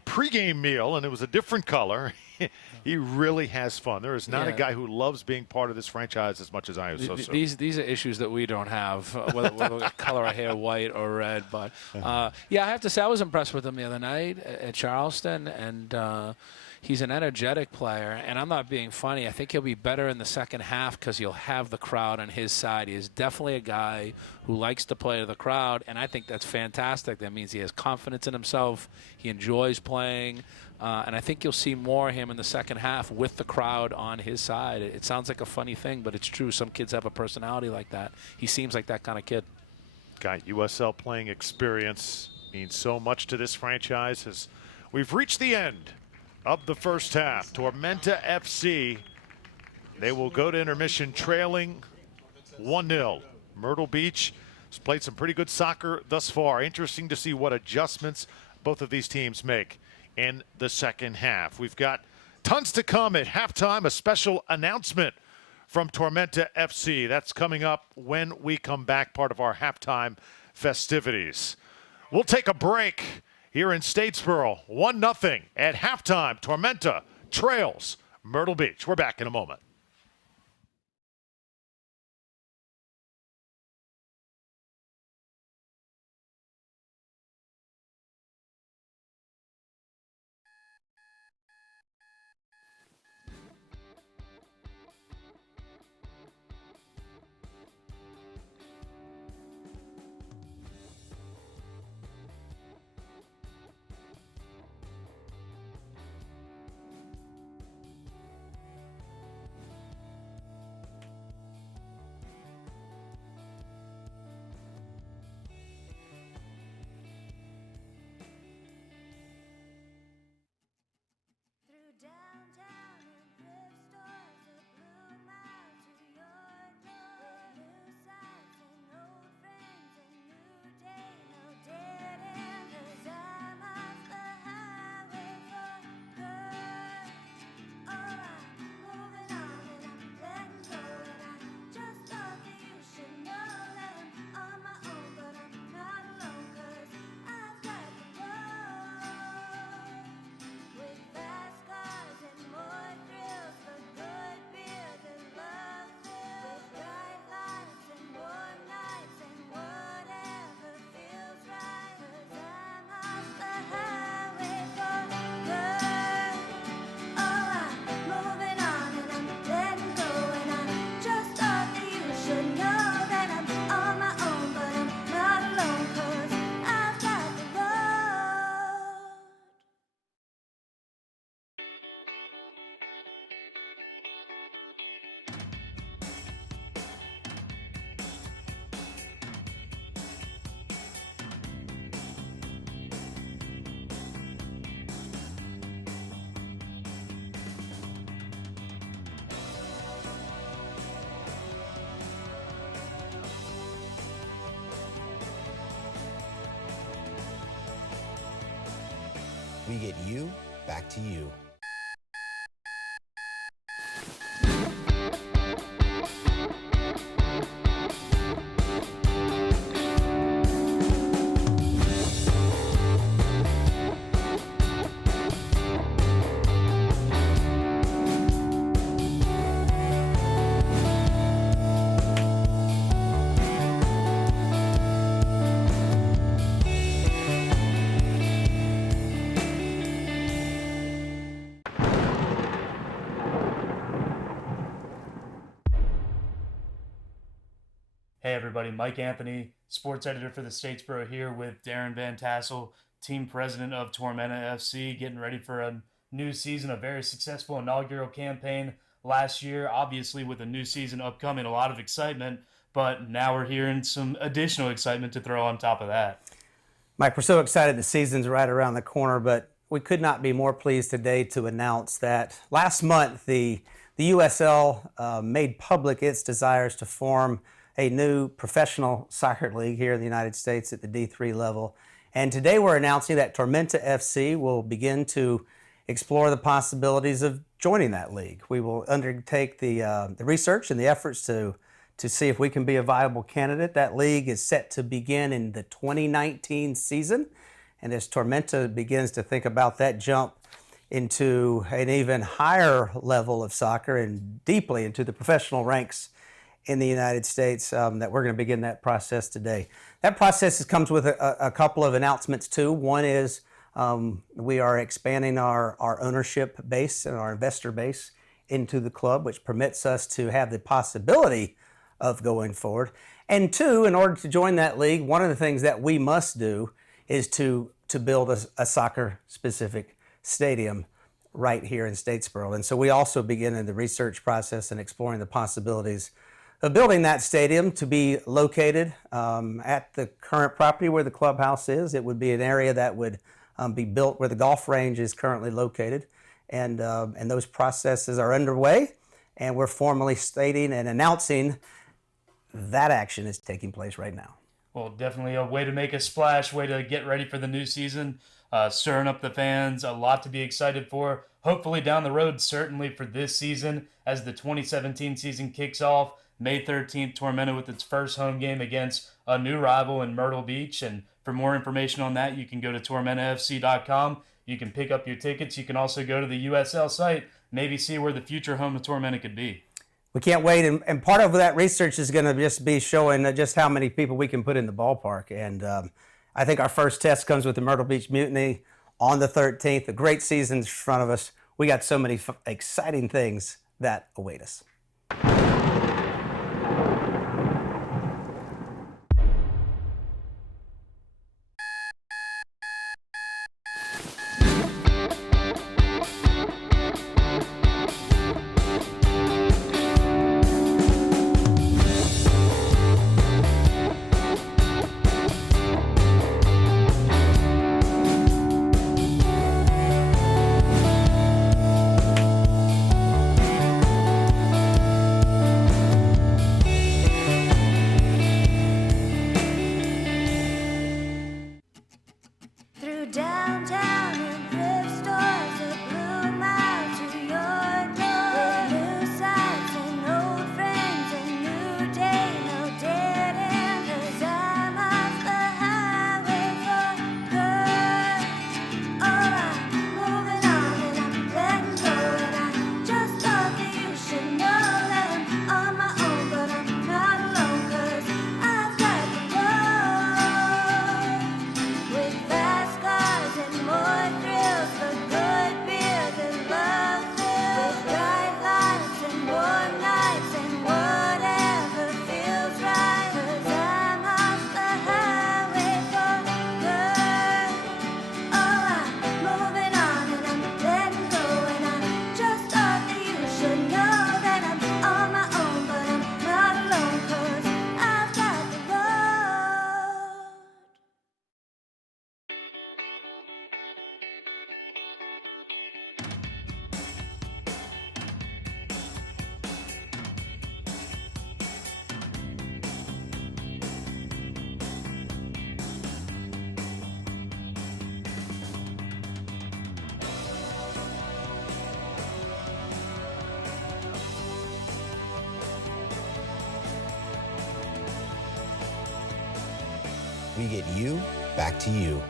pregame meal, and it was a different color. He really has fun. There is not a guy who loves being part of this franchise as much as I am. These are issues that we don't have, whether we color our hair white or red. But, I have to say I was impressed with him the other night at Charleston, and he's an energetic player, and I'm not being funny. I think he'll be better in the second half because you'll have the crowd on his side. He is definitely a guy who likes to play to the crowd, and I think that's fantastic. That means he has confidence in himself. He enjoys playing, and I think you'll see more of him in the second half with the crowd on his side. It sounds like a funny thing, but it's true. Some kids have a personality like that. He seems like that kind of kid. Got USL playing experience. Means so much to this franchise as we've reached the end of the first half. Tormenta FC, they will go to intermission trailing 1-0. Myrtle Beach has played some pretty good soccer thus far. Interesting to see what adjustments both of these teams make in the second half. We've got tons to come at halftime, a special announcement from Tormenta FC. That's coming up when we come back, part of our halftime festivities. We'll take a break here in Statesboro. 1-0 at halftime. Tormenta trails Myrtle Beach. We're back in a moment. We get you back to you. Hey everybody, Mike Anthony, sports editor for the Statesboro here with Darren Van Tassel, team president of Tormenta FC, getting ready for a new season, a very successful inaugural campaign last year, obviously with a new season upcoming, a lot of excitement, but now we're hearing some additional excitement to throw on top of that. Mike, we're so excited the season's right around the corner, but we could not be more pleased today to announce that last month the USL made public its desires to form a new professional soccer league here in the United States at the D3 level. And today we're announcing that Tormenta FC will begin to explore the possibilities of joining that league. We will undertake the research and the efforts to see if we can be a viable candidate. That league is set to begin in the 2019 season. And as Tormenta begins to think about that jump into an even higher level of soccer and deeply into the professional ranks in the United States, that we're going to begin that process today. That process comes with a couple of announcements too. One is we are expanding our ownership base and our investor base into the club, which permits us to have the possibility of going forward. And two, in order to join that league, one of the things that we must do is to build a soccer-specific stadium right here in Statesboro. And so we also begin in the research process and exploring the possibilities of building that stadium to be located at the current property where the clubhouse is. It would be an area that would be built where the golf range is currently located. And those processes are underway, and we're formally stating and announcing that action is taking place right now. Well, definitely a way to make a splash, way to get ready for the new season, stirring up the fans, a lot to be excited for. Hopefully down the road, certainly for this season, as the 2017 season kicks off, May 13th, Tormenta with its first home game against a new rival in Myrtle Beach. And for more information on that, you can go to tormentafc.com. You can pick up your tickets. You can also go to the USL site, maybe see where the future home of Tormenta could be. We can't wait, and part of that research is going to just be showing just how many people we can put in the ballpark. And I think our first test comes with the Myrtle Beach Mutiny on the 13th. A great season's in front of us. We got so many exciting things that await us. We get you back to you.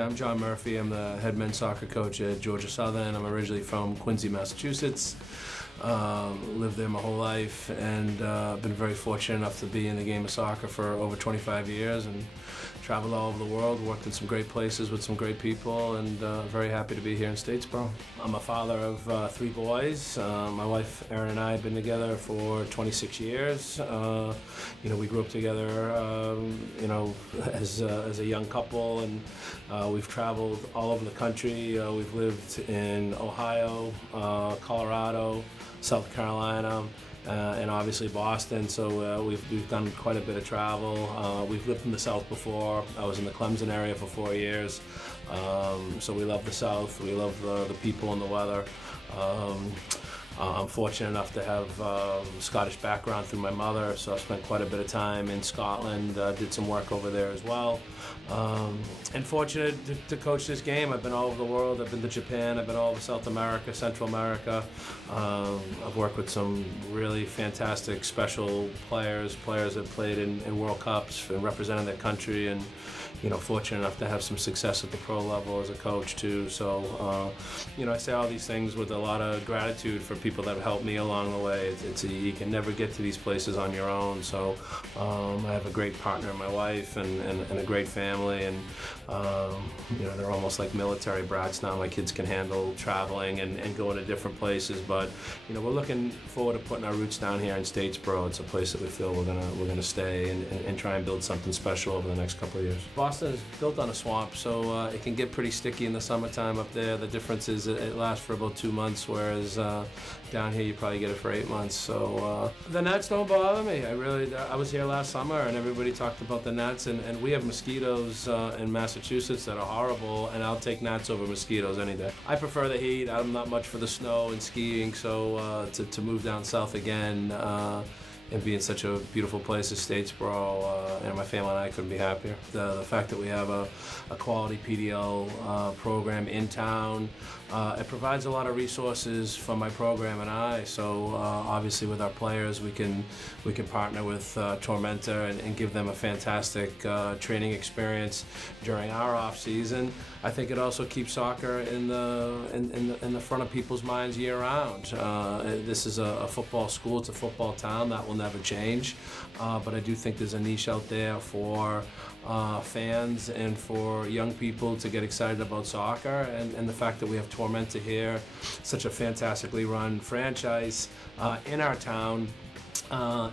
I'm John Murphy. I'm the head men's soccer coach at Georgia Southern. I'm originally from Quincy, Massachusetts. Lived there my whole life, and been very fortunate enough to be in the game of soccer for over 25 years and traveled all over the world, worked in some great places with some great people, and very happy to be here in Statesboro. I'm a father of 3 boys. My wife Erin and I have been together for 26 years. We grew up together, as a young couple, and we've traveled all over the country. We've lived in Ohio, Colorado, South Carolina, and obviously Boston, so we've done quite a bit of travel. We've lived in the South before. I was in the Clemson area for 4 years, so we love the South. We love the people and the weather. I'm fortunate enough to have Scottish background through my mother, so I've spent quite a bit of time in Scotland, did some work over there as well. And fortunate to coach this game. I've been all over the world. I've been to Japan, I've been all over South America, Central America. I've worked with some really fantastic special players that played in World Cups and represented their country, and fortunate enough to have some success at the pro level as a coach too. So, I say all these things with a lot of gratitude for people that have helped me along the way. You can never get to these places on your own. So, I have a great partner, my wife, and a great family, and they're almost like military brats now. My kids can handle traveling and going to different places, but we're looking forward to putting our roots down here in Statesboro. It's a place that we feel we're gonna stay and try and build something special over the next couple of years. Boston is built on a swamp, so it can get pretty sticky in the summertime up there. The difference is it lasts for about 2 months, whereas down here you probably get it for 8 months. So the gnats don't bother me. I was here last summer and everybody talked about the gnats, and we have mosquitoes in Massachusetts that are horrible, and I'll take gnats over mosquitoes any day. I prefer the heat. I'm not much for the snow and skiing, so to move down south again and be in such a beautiful place as Statesboro, and my family and I couldn't be happier. The fact that we have a quality PDL program in town, it provides a lot of resources for my program and I. So obviously with our players, we can partner with Tormenta and give them a fantastic training experience during our off season. I think it also keeps soccer in the front of people's minds year round. This is a football school. It's a football town. That will never change. But I do think there's a niche out there for fans and for young people to get excited about soccer, and the fact that we have Tormenta here, such a fantastically run franchise in our town.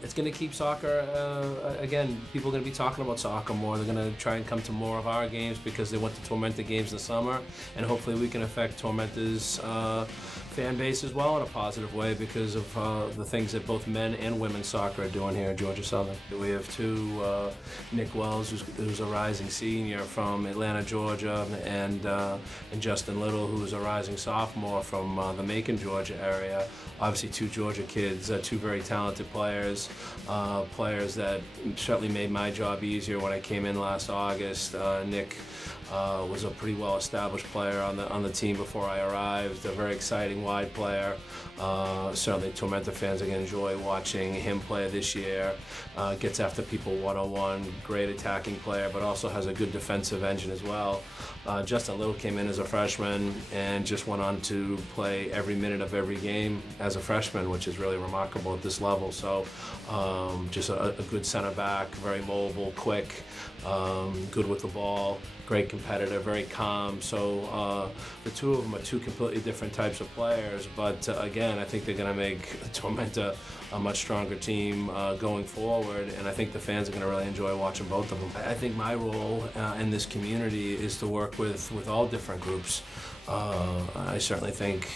It's going to keep soccer, again, people are going to be talking about soccer more. They're going to try and come to more of our games because they went to Tormenta games in the summer, and hopefully we can affect Tormenta's fan base as well in a positive way because of the things that both men and women's soccer are doing here at Georgia Southern. We have 2, Nick Wells, who's a rising senior from Atlanta, Georgia, and Justin Little, who's a rising sophomore from the Macon, Georgia area. Obviously 2 Georgia kids, 2 very talented players that certainly made my job easier when I came in last August. Nick was a pretty well-established player on the team before I arrived, a very exciting wide player. Certainly Tormenta fans are going to enjoy watching him play this year. Gets after people one-on-one, great attacking player, but also has a good defensive engine as well. Justin Little came in as a freshman and just went on to play every minute of every game as a freshman, which is really remarkable at this level. So just a good center back, very mobile, quick, good with the ball, great competitor, very calm. So the 2 of them are 2 completely different types of players, but again, I think they're going to make Tormenta a much stronger team going forward, and I think the fans are going to really enjoy watching both of them. I think my role in this community is to work with all different groups. I certainly think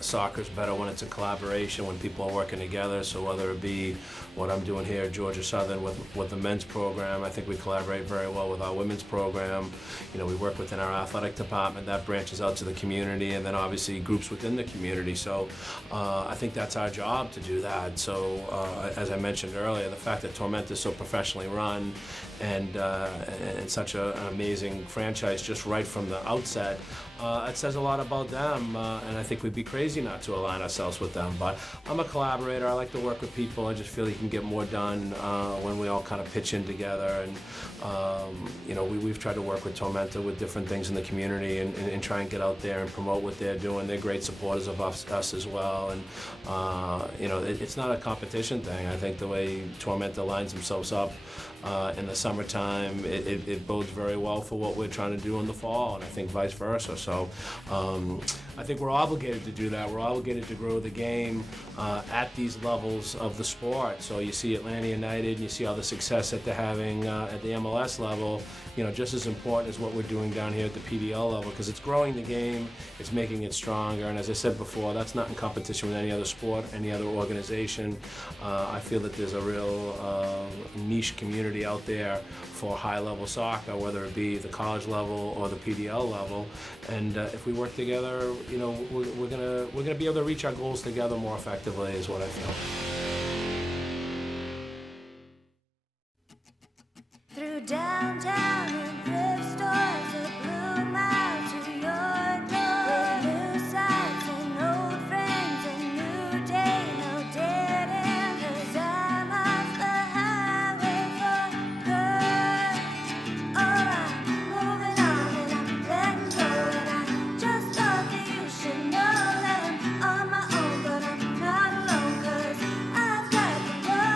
soccer's better when it's a collaboration, when people are working together. So whether it be what I'm doing here at Georgia Southern with the men's program, I think we collaborate very well with our women's program. We work within our athletic department that branches out to the community, and then obviously groups within the community. So I think that's our job to do that. So as I mentioned earlier, the fact that Tormenta is so professionally run and such an amazing franchise just right from the outset. It says a lot about them, and I think we'd be crazy not to align ourselves with them. But I'm a collaborator. I like to work with people. I just feel you can get more done when we all kind of pitch in together. And we've tried to work with Tormenta with different things in the community and try and get out there and promote what they're doing. They're great supporters of us as well. And it's not a competition thing. I think the way Tormenta lines themselves up in the summertime, it bodes very well for what we're trying to do in the fall, and I think vice versa. So I think we're obligated to do that. We're obligated to grow the game at these levels of the sport. So you see Atlanta United, and you see all the success that they're having at the MLS level, just as important as what we're doing down here at the PDL level, because it's growing the game, it's making it stronger, and as I said before, that's not in competition with any other sport, any other organization. I feel that there's a real niche community out there for high-level soccer, whether it be the college level or the PDL level, and if we work together, we're gonna be able to reach our goals together more effectively, is what I feel. Through downtown and thrift stores that bloom out to your door. With new sights and old friends and new day, no dead end. 'Cause I'm off the highway for good. Oh, I'm moving on and I'm letting go. And I just thought that you should know that I'm on my own. But I'm not alone, 'cause I've got the road.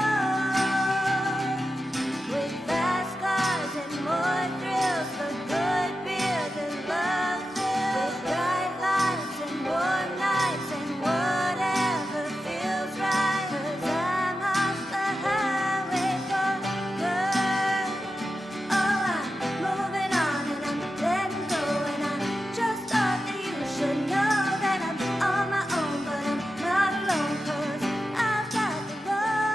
With fast cars and more thrills, for good beer that love fills. With bright lights and warm nights and whatever feels right. 'Cause I'm off the highway for good. Oh, I'm moving on and I'm letting go. And I just thought that you should know that I'm on my own. But I'm not alone, 'cause I've got the road.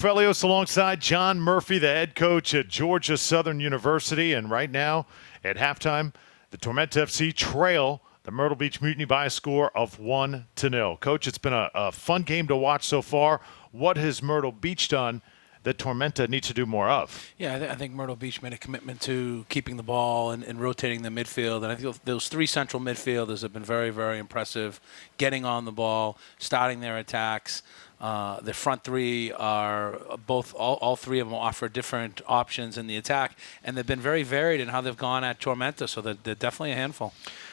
Felios alongside John Murphy, the head coach at Georgia Southern University. And right now, at halftime, the Tormenta FC trail the Myrtle Beach Mutiny by a score of 1-0. Coach, it's been a fun game to watch so far. What has Myrtle Beach done that Tormenta needs to do more of? Yeah, I think Myrtle Beach made a commitment to keeping the ball and rotating the midfield. And I think those three central midfielders have been very, very impressive, getting on the ball, starting their attacks. The front three are all three of them offer different options in the attack, and they've been very varied in how they've gone at Tormenta, so they're definitely a handful.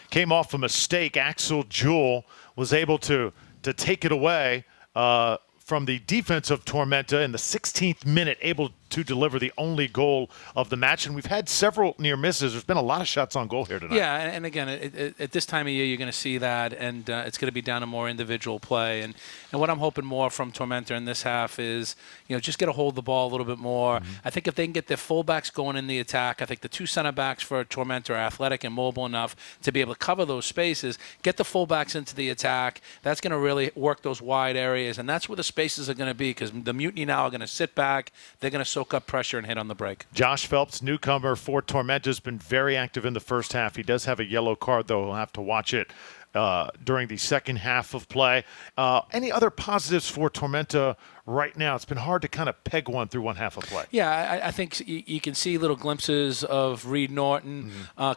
Came off a mistake. Axel Jewell was able to take it away from the defense of Tormenta in the 16th minute, able to deliver the only goal of the match. And we've had several near misses. There's been a lot of shots on goal here tonight. Yeah, and again, at this time of year, you're going to see that, and it's going to be down to more individual play. And what I'm hoping more from Tormenta in this half is, just get a hold of the ball a little bit more. Mm-hmm. I think if they can get their fullbacks going in the attack, I think the two center backs for Tormenta are athletic and mobile enough to be able to cover those spaces, get the fullbacks into the attack. That's going to really work those wide areas, and that's where the spaces are going to be, because the Mutiny now are going to sit back. They're going to soak up pressure and hit on the break. Josh Phelps, newcomer for Tormenta, has been very active in the first half. He does have a yellow card, though. He'll have to watch it during the second half of play. Any other positives for Tormenta right now? It's been hard to kind of peg one through one half of play. Yeah, I think you can see little glimpses of Reed Norton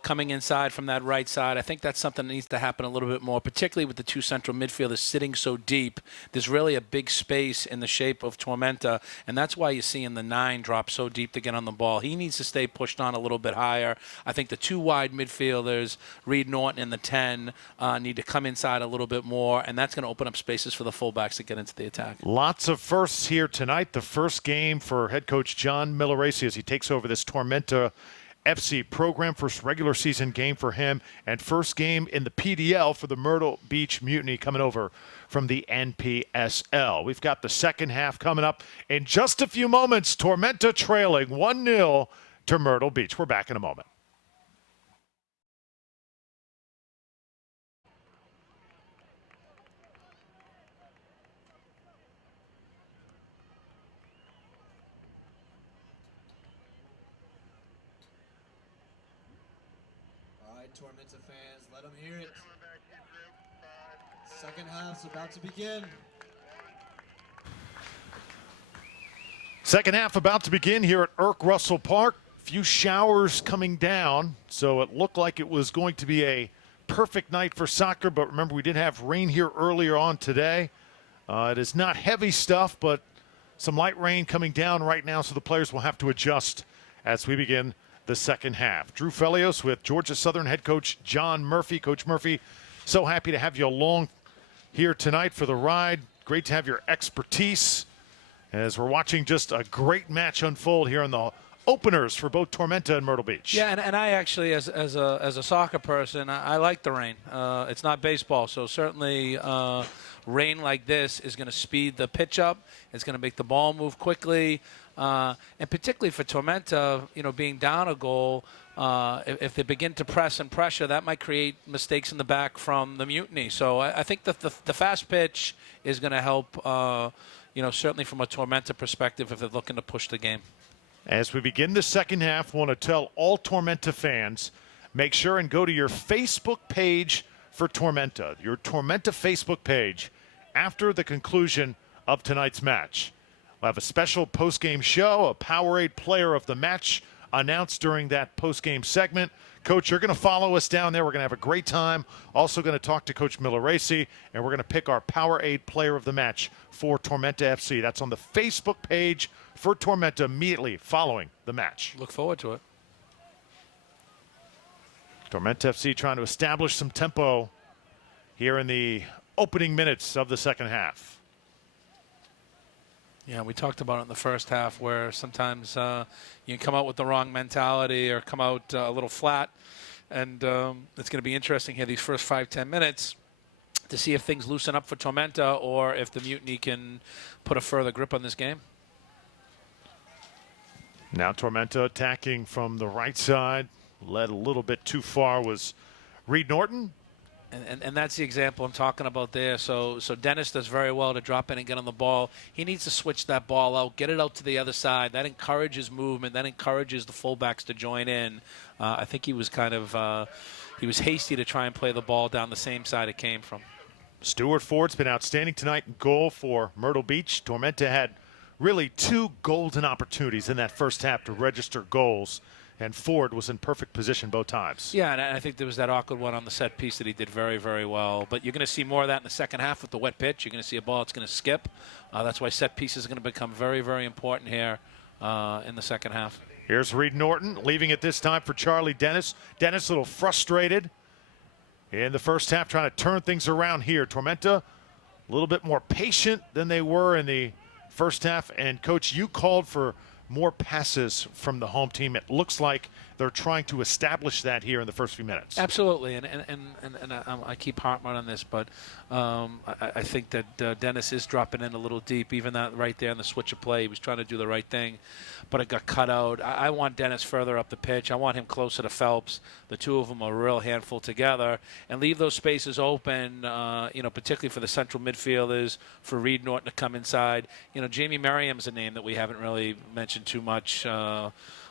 coming inside from that right side. I think that's something that needs to happen a little bit more, particularly with the two central midfielders sitting so deep. There's really a big space in the shape of Tormenta, and that's why you're seeing the 9 drop so deep to get on the ball. He needs to stay pushed on a little bit higher. I think the two wide midfielders, Reed Norton and the 10, need to come inside a little bit more, and that's going to open up spaces for the fullbacks to get into the attack. Lots of firsts here tonight. The first game for head coach John Milleracey as he takes over this Tormenta FC program. First regular season game for him, and first game in the PDL for the Myrtle Beach Mutiny coming over from the NPSL. We've got the second half coming up in just a few moments. Tormenta trailing 1-0 to Myrtle Beach. We're back in a moment. Tormenta fans, let them hear it. Second half's about to begin. Second half about to begin here at Russell Park. Few showers coming down, so it looked like it was going to be a perfect night for soccer, but remember we did have rain here earlier on today. It is not heavy stuff, but some light rain coming down right now, so the players will have to adjust as we begin the second half. Drew Felios with Georgia Southern head coach John Murphy. Coach Murphy, so happy to have you along here tonight for the ride. Great to have your expertise as we're watching just a great match unfold here in the openers for both Tormenta and Myrtle Beach. Yeah, and I actually, as a soccer person, I like the rain. It's not baseball, so certainly rain like this is going to speed the pitch up. It's going to make the ball move quickly, and particularly for Tormenta, being down a goal, if they begin to press and pressure, that might create mistakes in the back from the Mutiny. So I think that the fast pitch is going to help, certainly from a Tormenta perspective if they're looking to push the game. As we begin the second half, I want to tell all Tormenta fans, make sure and go to your Facebook page for Tormenta, your Tormenta Facebook page, after the conclusion of tonight's match. We'll have a special post-game show, a Powerade player of the match announced during that post-game segment. Coach, you're going to follow us down there. We're going to have a great time. Also going to talk to Coach Milleracey, and we're going to pick our Powerade player of the match for Tormenta FC. That's on the Facebook page for Tormenta immediately following the match. Look forward to it. Tormenta FC trying to establish some tempo here in the opening minutes of the second half. Yeah, we talked about it in the first half where sometimes you can come out with the wrong mentality or come out a little flat. And it's going to be interesting here these first 5-10 minutes to see if things loosen up for Tormenta or if the Mutiny can put a further grip on this game. Now Tormenta attacking from the right side. Led a little bit too far was Reed Norton. And that's the example I'm talking about there. So Dennis does very well to drop in and get on the ball. He needs to switch that ball out, get it out to the other side. That encourages movement. That encourages the fullbacks to join in. I think he was he was hasty to try and play the ball down the same side it came from. Stuart Ford's been outstanding tonight in goal for Myrtle Beach. Tormenta had really two golden opportunities in that first half to register goals, and Ford was in perfect position both times. Yeah, and I think there was that awkward one on the set piece that he did very, very well. But you're going to see more of that in the second half with the wet pitch. You're going to see a ball that's going to skip. That's why set pieces are going to become very, very important here in the second half. Here's Reed Norton leaving it this time for Charlie Dennis. Dennis a little frustrated in the first half, trying to turn things around here. Tormenta a little bit more patient than they were in the first half. And, Coach, you called for more passes from the home team. It looks like they're trying to establish that here in the first few minutes. Absolutely, and I keep harping on this, but I think that Dennis is dropping in a little deep. Even that right there in the switch of play, he was trying to do the right thing, but it got cut out. I want Dennis further up the pitch. I want him closer to Phelps. The two of them are a real handful together, and leave those spaces open. Particularly for the central midfielders, for Reed Norton to come inside. Jamie Merriam's a name that we haven't really mentioned too much.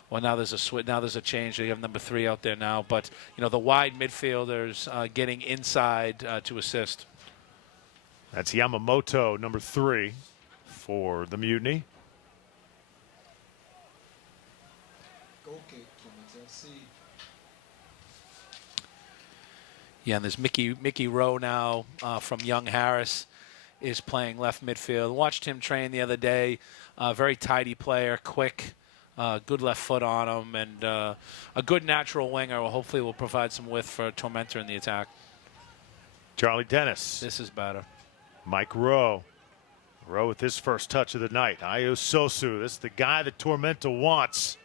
Well, now there's a switch. Now there's a change. They have number 3 out there now. But the wide midfielders getting inside to assist. That's Yamamoto, number 3, for the Mutiny. Goal kick, Tormenta FC. Yeah, and there's Mickey Rowe now from Young Harris is playing left midfield. Watched him train the other day. Very tidy player, quick. Good left foot on him, and a good natural winger. Hopefully will provide some width for Tormenta in the attack. Charlie Dennis. This is better. Mike Rowe. Rowe with his first touch of the night. Ayo Sosu. This is the guy that Tormenta wants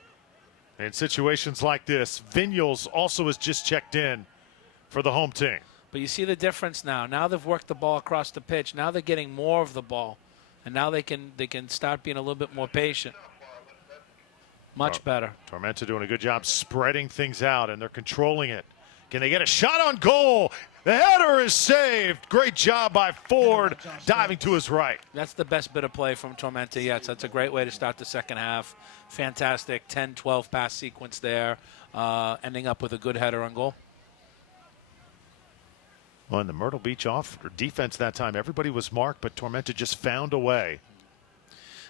in situations like this. Vignoles also has just checked in for the home team. But you see the difference now. Now they've worked the ball across the pitch. Now they're getting more of the ball, and now they can start being a little bit more patient. Much better. Tormenta doing a good job spreading things out, and they're controlling it. Can they get a shot on goal? The header is saved. Great job by Ford diving to his right. That's the best bit of play from Tormenta. Yes, that's a great way to start the second half. Fantastic 10-12 pass sequence there, ending up with a good header on goal. Well, in the Myrtle Beach defense that time, everybody was marked, but Tormenta just found a way.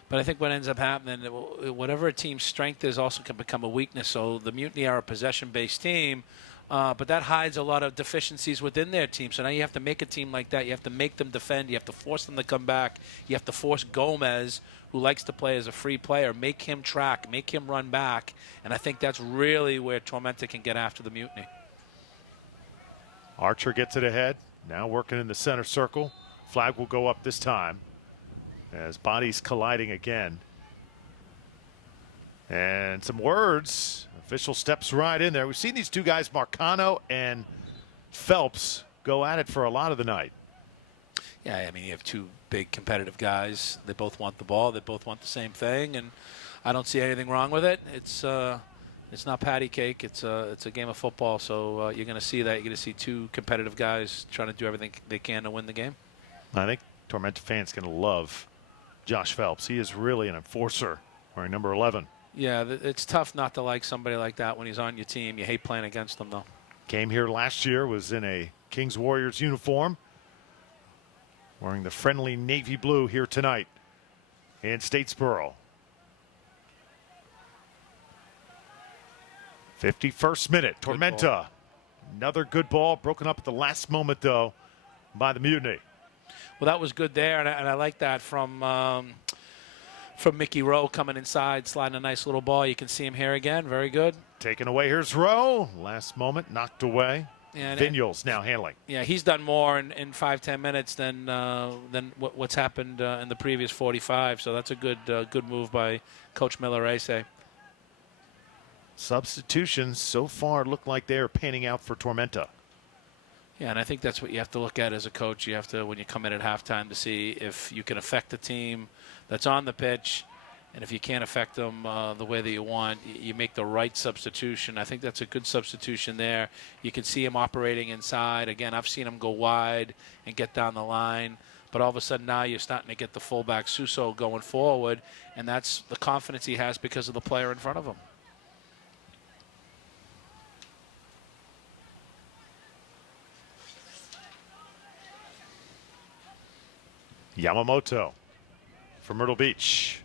But I think what ends up happening, whatever a team's strength is also can become a weakness. So the Mutiny are a possession-based team, but that hides a lot of deficiencies within their team. So now you have to make a team like that. You have to make them defend. You have to force them to come back. You have to force Gomez, who likes to play as a free player, make him track, make him run back. And I think that's really where Tormenta can get after the Mutiny. Archer gets it ahead. Now working in the center circle. Flag will go up this time as bodies colliding again. And some words. Official steps right in there. We've seen these two guys, Marcano and Phelps, go at it for a lot of the night. Yeah, I mean, you have two big competitive guys. They both want the ball. They both want the same thing, and I don't see anything wrong with it. It's not patty cake. It's a game of football, so you're going to see that. You're going to see two competitive guys trying to do everything they can to win the game. I think Tormenta fans going to love Josh Phelps. He is really an enforcer, wearing number 11. Yeah, it's tough not to like somebody like that when he's on your team. You hate playing against them, though. Came here last year, was in a Kings Warriors uniform, wearing the friendly navy blue here tonight in Statesboro. 51st minute, Tormenta. Another good ball, broken up at the last moment, though, by the Mutiny. Well, that was good there, and I like that from Mickey Rowe coming inside, sliding a nice little ball. You can see him here again. Very good. Taken away. Here's Rowe. Last moment, knocked away. Yeah, Vigneault's now handling. Yeah, he's done more in 5-10 minutes than what's happened in the previous 45. So that's a good move by Coach Miller-Ace. Substitutions so far look like they're panning out for Tormenta. Yeah, and I think that's what you have to look at as a coach. You have to, when you come in at halftime, to see if you can affect the team that's on the pitch, and if you can't affect them the way that you want, you make the right substitution. I think that's a good substitution there. You can see him operating inside. Again, I've seen him go wide and get down the line, but all of a sudden now you're starting to get the fullback Suso going forward, and that's the confidence he has because of the player in front of him. Yamamoto for Myrtle Beach.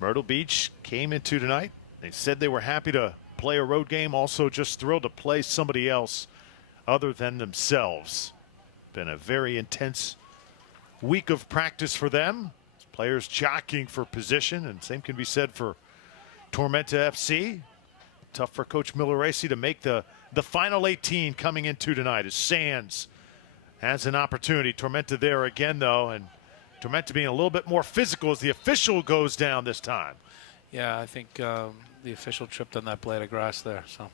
Myrtle Beach came into tonight. They said they were happy to play a road game, also just thrilled to play somebody else other than themselves. Been a very intense week of practice for them. Players jockeying for position, and same can be said for Tormenta FC. Tough for Coach Miller-Ace to make the final 18 coming into tonight as Sands has an opportunity. Tormenta there again, though, and Tormenta being a little bit more physical as the official goes down this time. Yeah, I think the official tripped on that blade of grass there. So.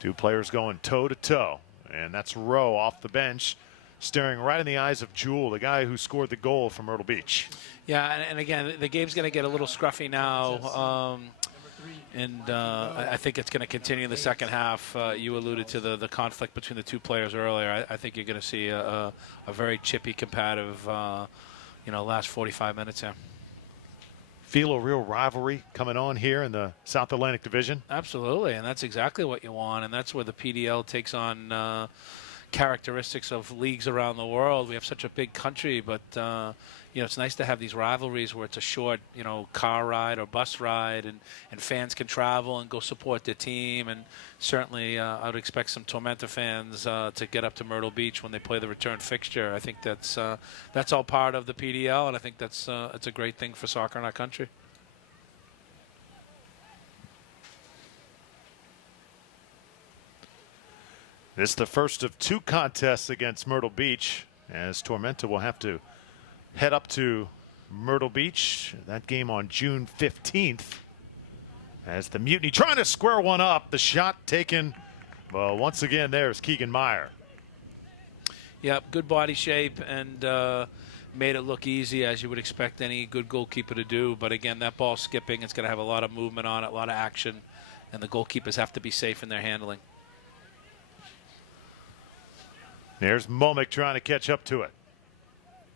Two players going toe-to-toe, and that's Rowe off the bench, staring right in the eyes of Jewell, the guy who scored the goal from Myrtle Beach. Yeah, and again, the game's going to get a little scruffy now. I think it's going to continue in the second half. You alluded to the conflict between the two players earlier. I think you're going to see a very chippy, combative, last 45 minutes here. Feel a real rivalry coming on here in the South Atlantic Division? Absolutely, and that's exactly what you want, and that's where the PDL takes on characteristics of leagues around the world. We have such a big country, but it's nice to have these rivalries where it's a short, car ride or bus ride, and fans can travel and go support their team. And certainly, I would expect some Tormenta fans to get up to Myrtle Beach when they play the return fixture. I think that's all part of the PDL, and I think it's a great thing for soccer in our country. This is the first of two contests against Myrtle Beach, as Tormenta will have to head up to Myrtle Beach. That game on June 15th. As the Mutiny trying to square one up. The shot taken. Well, once again, there's Keegan Meyer. Yep, good body shape and made it look easy, as you would expect any good goalkeeper to do. But again, that ball skipping, it's going to have a lot of movement on it, a lot of action, and the goalkeepers have to be safe in their handling. There's Momick trying to catch up to it.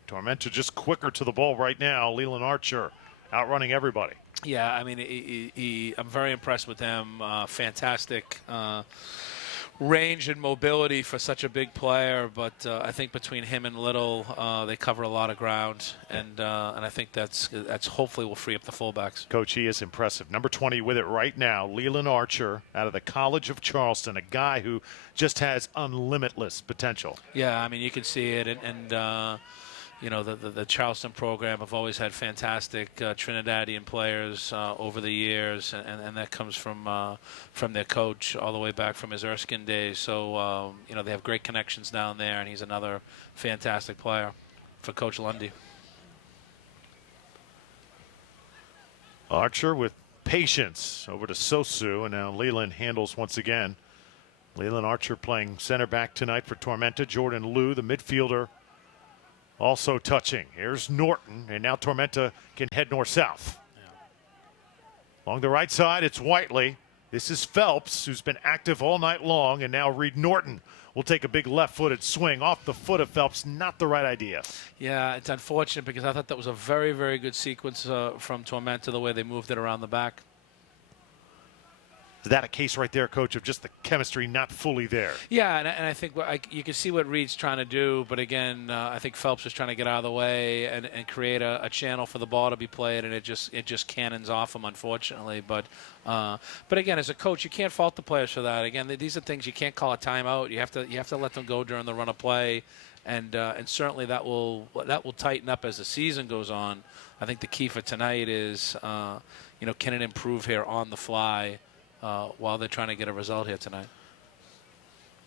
Tormenta just quicker to the ball right now. Leland Archer outrunning everybody. Yeah, I mean, I'm very impressed with him. Fantastic range and mobility for such a big player, but I think between him and Little, they cover a lot of ground, and I think that's hopefully will free up the fullbacks. Coach, he is impressive. Number 20 with it right now, Leland Archer out of the College of Charleston, a guy who just has unlimitless potential. Yeah, I mean, you can see it, and you know, the Charleston program have always had fantastic Trinidadian players over the years, and that comes from their coach all the way back from his Erskine days. So, you know, they have great connections down there, and he's another fantastic player for Coach Lundy. Archer with patience over to Sosu, and now Leland handles once again. Leland Archer playing center back tonight for Tormenta. Jordan Liu, the midfielder, also touching. Here's Norton, and now Tormenta can head north-south. Along the right side, it's Whiteley. This is Phelps, who's been active all night long, and now Reed Norton will take a big left-footed swing off the foot of Phelps. Not the right idea. Yeah, it's unfortunate because I thought that was a very, very good sequence from Tormenta, the way they moved it around the back. Is that a case right there, Coach, of just the chemistry not fully there? Yeah, and I think you can see what Reed's trying to do, but again, I think Phelps is trying to get out of the way and create a channel for the ball to be played, and it just cannons off him, unfortunately. But again, as a coach, you can't fault the players for that. Again, these are things you can't call a timeout. You have to let them go during the run of play, and certainly that will tighten up as the season goes on. I think the key for tonight is you know, can it improve here on the fly while they're trying to get a result here tonight.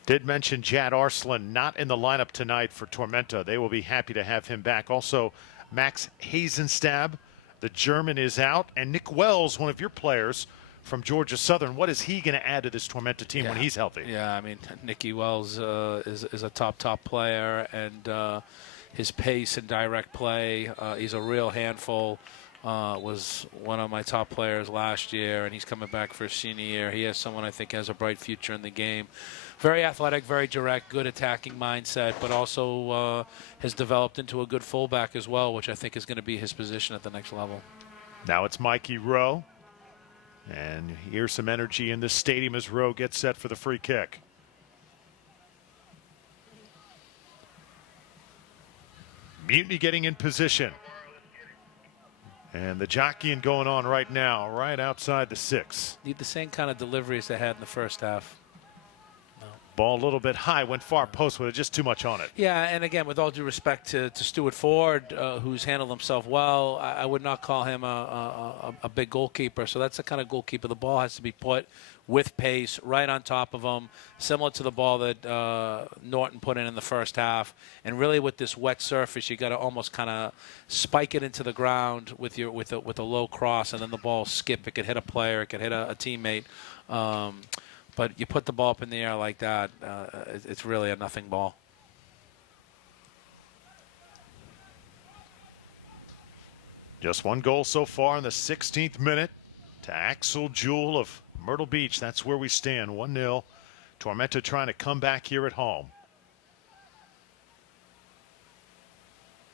Did mention Jad Arslan not in the lineup tonight for Tormenta. They will be happy to have him back. Also, Max Hazenstab, the German, is out. And Nick Wells, one of your players from Georgia Southern. What is he going to add to this Tormenta team when he's healthy? Yeah, I mean, Nicky Wells is a top player, and his pace and direct play, he's a real handful. Was one of my top players last year, and he's coming back for his senior year. He has someone I think has a bright future in the game. Very athletic, very direct, good attacking mindset, but also has developed into a good fullback as well, which I think is going to be his position at the next level. Now it's Mikey Rowe. And here's some energy in this stadium as Rowe gets set for the free kick. Mutiny getting in position. And the jockeying going on right now, right outside the 6. Need the same kind of delivery as they had in the first half. Ball a little bit high, went far post with it, just too much on it. Yeah, and again, with all due respect to Stuart Ford, who's handled himself well, I would not call him a big goalkeeper. So that's the kind of goalkeeper. The ball has to be put with pace, right on top of him, similar to the ball that Norton put in the first half. And really, with this wet surface, you got to almost kind of spike it into the ground with a low cross, and then the ball skip. It could hit a player, it could hit a teammate. But you put the ball up in the air like that, it's really a nothing ball. Just one goal so far in the 16th minute to Axel Jewell of Myrtle Beach. That's where we stand, 1-0. Tormenta trying to come back here at home.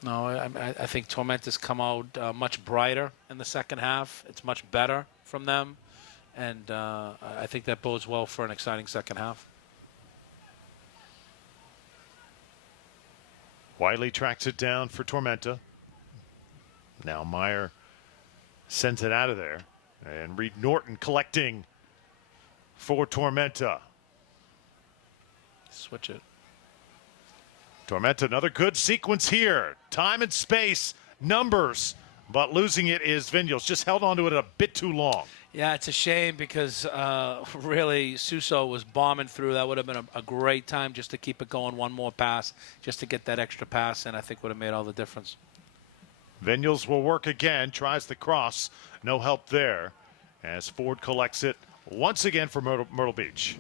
No, I think Tormenta's come out much brighter in the second half. It's much better from them. And I think that bodes well for an exciting second half. Wiley tracks it down for Tormenta. Now Meyer sends it out of there. And Reed Norton collecting for Tormenta. Switch it. Tormenta, another good sequence here. Time and space, numbers. But losing it is Vigneault. Just held on to it a bit too long. Yeah, it's a shame because really Suso was bombing through. That would have been a great time just to keep it going, one more pass, just to get that extra pass, and I think would have made all the difference. Vigneault will work again, tries the cross. No help there as Ford collects it once again for Myrtle Beach.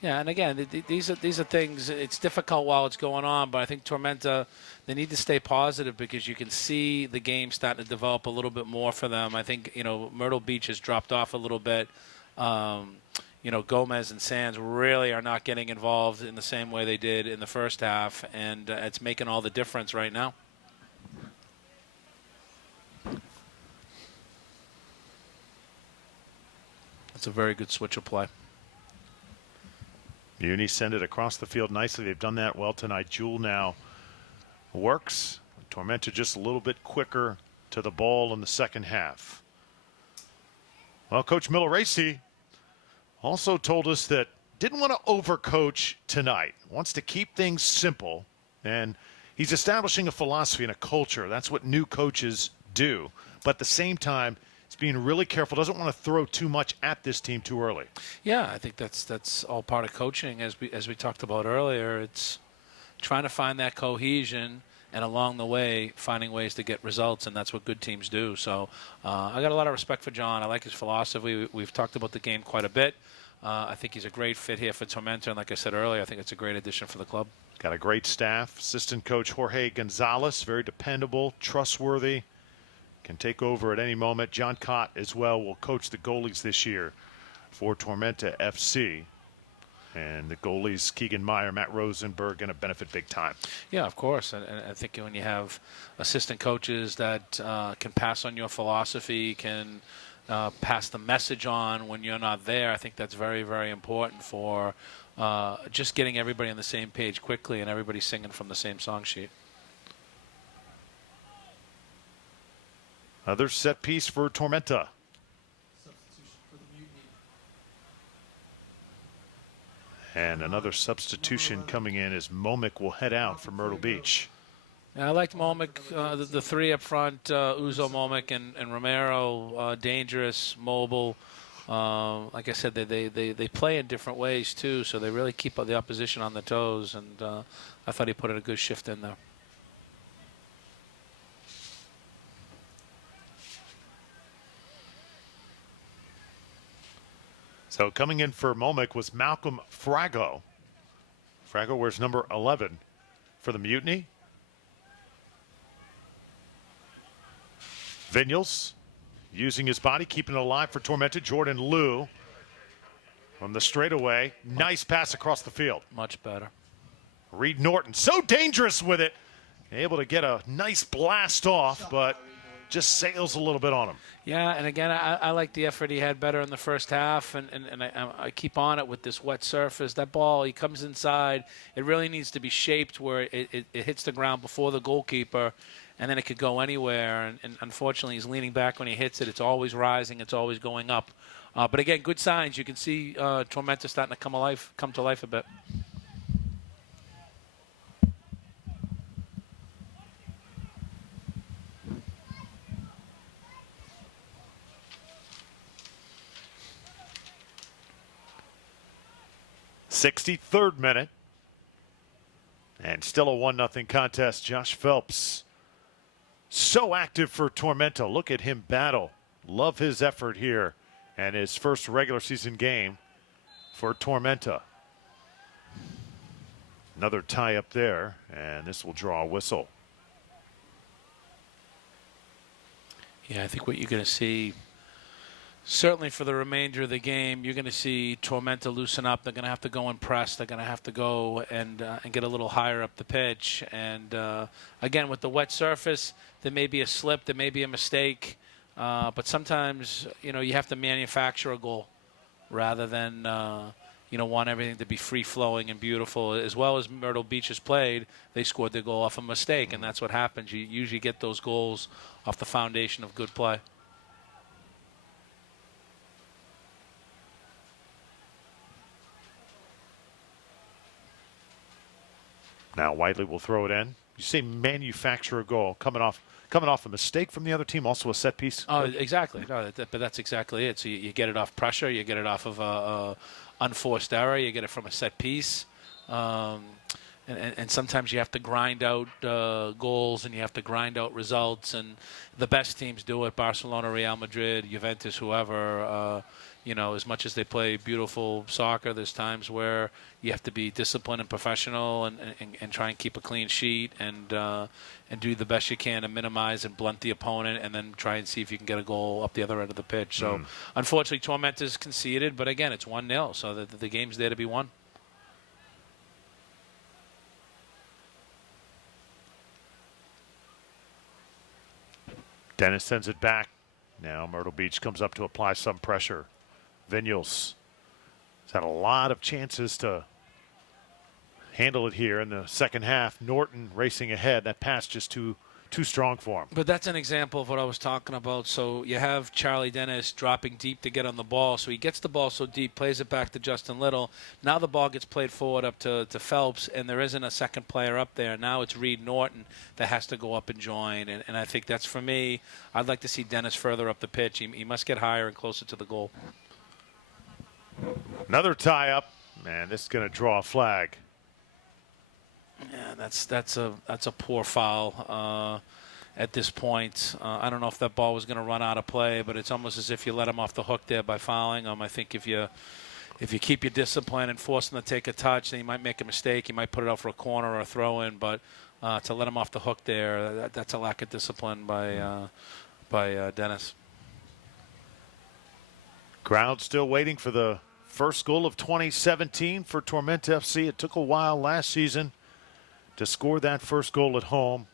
Yeah, and again, these are things. It's difficult while it's going on, but I think Tormenta, they need to stay positive because you can see the game starting to develop a little bit more for them. I think Myrtle Beach has dropped off a little bit. Gomez and Sands really are not getting involved in the same way they did in the first half, and it's making all the difference right now. That's a very good switch of play. Muni send it across the field nicely. They've done that well tonight. Jewel now works. Tormenta just a little bit quicker to the ball in the second half. Well, Coach Milleracey also told us that didn't want to overcoach tonight. Wants to keep things simple. And he's establishing a philosophy and a culture. That's what new coaches do. But at the same time, he's being really careful. Doesn't want to throw too much at this team too early. Yeah, I think that's all part of coaching. As we talked about earlier, it's trying to find that cohesion and along the way finding ways to get results, and that's what good teams do. So I got a lot of respect for John. I like his philosophy. We've talked about the game quite a bit. I think he's a great fit here for Tormenta, and like I said earlier, I think it's a great addition for the club. Got a great staff. Assistant coach Jorge Gonzalez, very dependable, trustworthy, can take over at any moment. John Cott as well will coach the goalies this year for Tormenta FC. And the goalies, Keegan Meyer, Matt Rosenberg, going to benefit big time. Yeah, of course. And I think when you have assistant coaches that can pass on your philosophy, can pass the message on when you're not there, I think that's very, very important for just getting everybody on the same page quickly and everybody singing from the same song sheet. Another set piece for Tormenta. Substitution for the Mutiny. And another substitution coming in as Momick will head out for Myrtle Beach. Yeah, I liked Momick, the three up front, Uzo, Momick, and Romero, dangerous, mobile. Like I said, they play in different ways too, so they really keep the opposition on their toes, and I thought he put in a good shift in there. So coming in for Momick was Malcolm Frago. Frago wears number 11 for the Mutiny. Vinyals using his body, keeping it alive for Tormenta. Jordan Liu from the straightaway. Nice pass across the field. Much better. Reed Norton, so dangerous with it. Able to get a nice blast off, but just sails a little bit on him. Yeah, and again, I like the effort he had better in the first half, and I keep on it with this wet surface. That ball, he comes inside. It really needs to be shaped where it hits the ground before the goalkeeper, and then it could go anywhere. And unfortunately, he's leaning back when he hits it. It's always rising. It's always going up. But again, good signs. You can see Tormenta starting to come to life a bit. '63rd minute. And still a 1-0 contest. Josh Phelps, so active for Tormenta. Look at him battle. Love his effort here and his first regular season game for Tormenta. Another tie up there, and this will draw a whistle. Yeah, I think what you're going to see, certainly for the remainder of the game, you're going to see Tormenta loosen up. They're going to have to go and press. They're going to have to go and get a little higher up the pitch. And, again, with the wet surface, there may be a slip. There may be a mistake. But sometimes, you have to manufacture a goal rather than, want everything to be free-flowing and beautiful. As well as Myrtle Beach has played, they scored their goal off a mistake, and that's what happens. You usually get those goals off the foundation of good play. Now Whiteley will throw it in. You say manufacture a goal coming off a mistake from the other team, also a set piece. Oh, exactly. No, but that's exactly it. So you get it off pressure, you get it off of unforced error, you get it from a set piece, and sometimes you have to grind out goals and you have to grind out results. And the best teams do it: Barcelona, Real Madrid, Juventus, whoever. As much as they play beautiful soccer, there's times where you have to be disciplined and professional and try and keep a clean sheet and do the best you can to minimize and blunt the opponent and then try and see if you can get a goal up the other end of the pitch. So, unfortunately, Tormenta's conceded, but again, it's 1-0, so the game's there to be won. Dennis sends it back. Now Myrtle Beach comes up to apply some pressure. Vinyals has had a lot of chances to handle it here in the second half. Norton racing ahead. That pass just too strong for him. But that's an example of what I was talking about. So you have Charlie Dennis dropping deep to get on the ball. So he gets the ball so deep, plays it back to Justin Little. Now the ball gets played forward up to Phelps, and there isn't a second player up there. Now it's Reed Norton that has to go up and join. And I think that's, for me, I'd like to see Dennis further up the pitch. He must get higher and closer to the goal. Another tie-up. Man, this is going to draw a flag. Yeah, that's a poor foul at this point. I don't know if that ball was going to run out of play, but it's almost as if you let him off the hook there by fouling him. I think if you keep your discipline and force him to take a touch, then he might make a mistake. He might put it out for a corner or a throw-in, but to let him off the hook there, that's a lack of discipline by Dennis. Crowd still waiting for the first goal of 2017 for Tormenta FC. It took a while last season to score that first goal at home.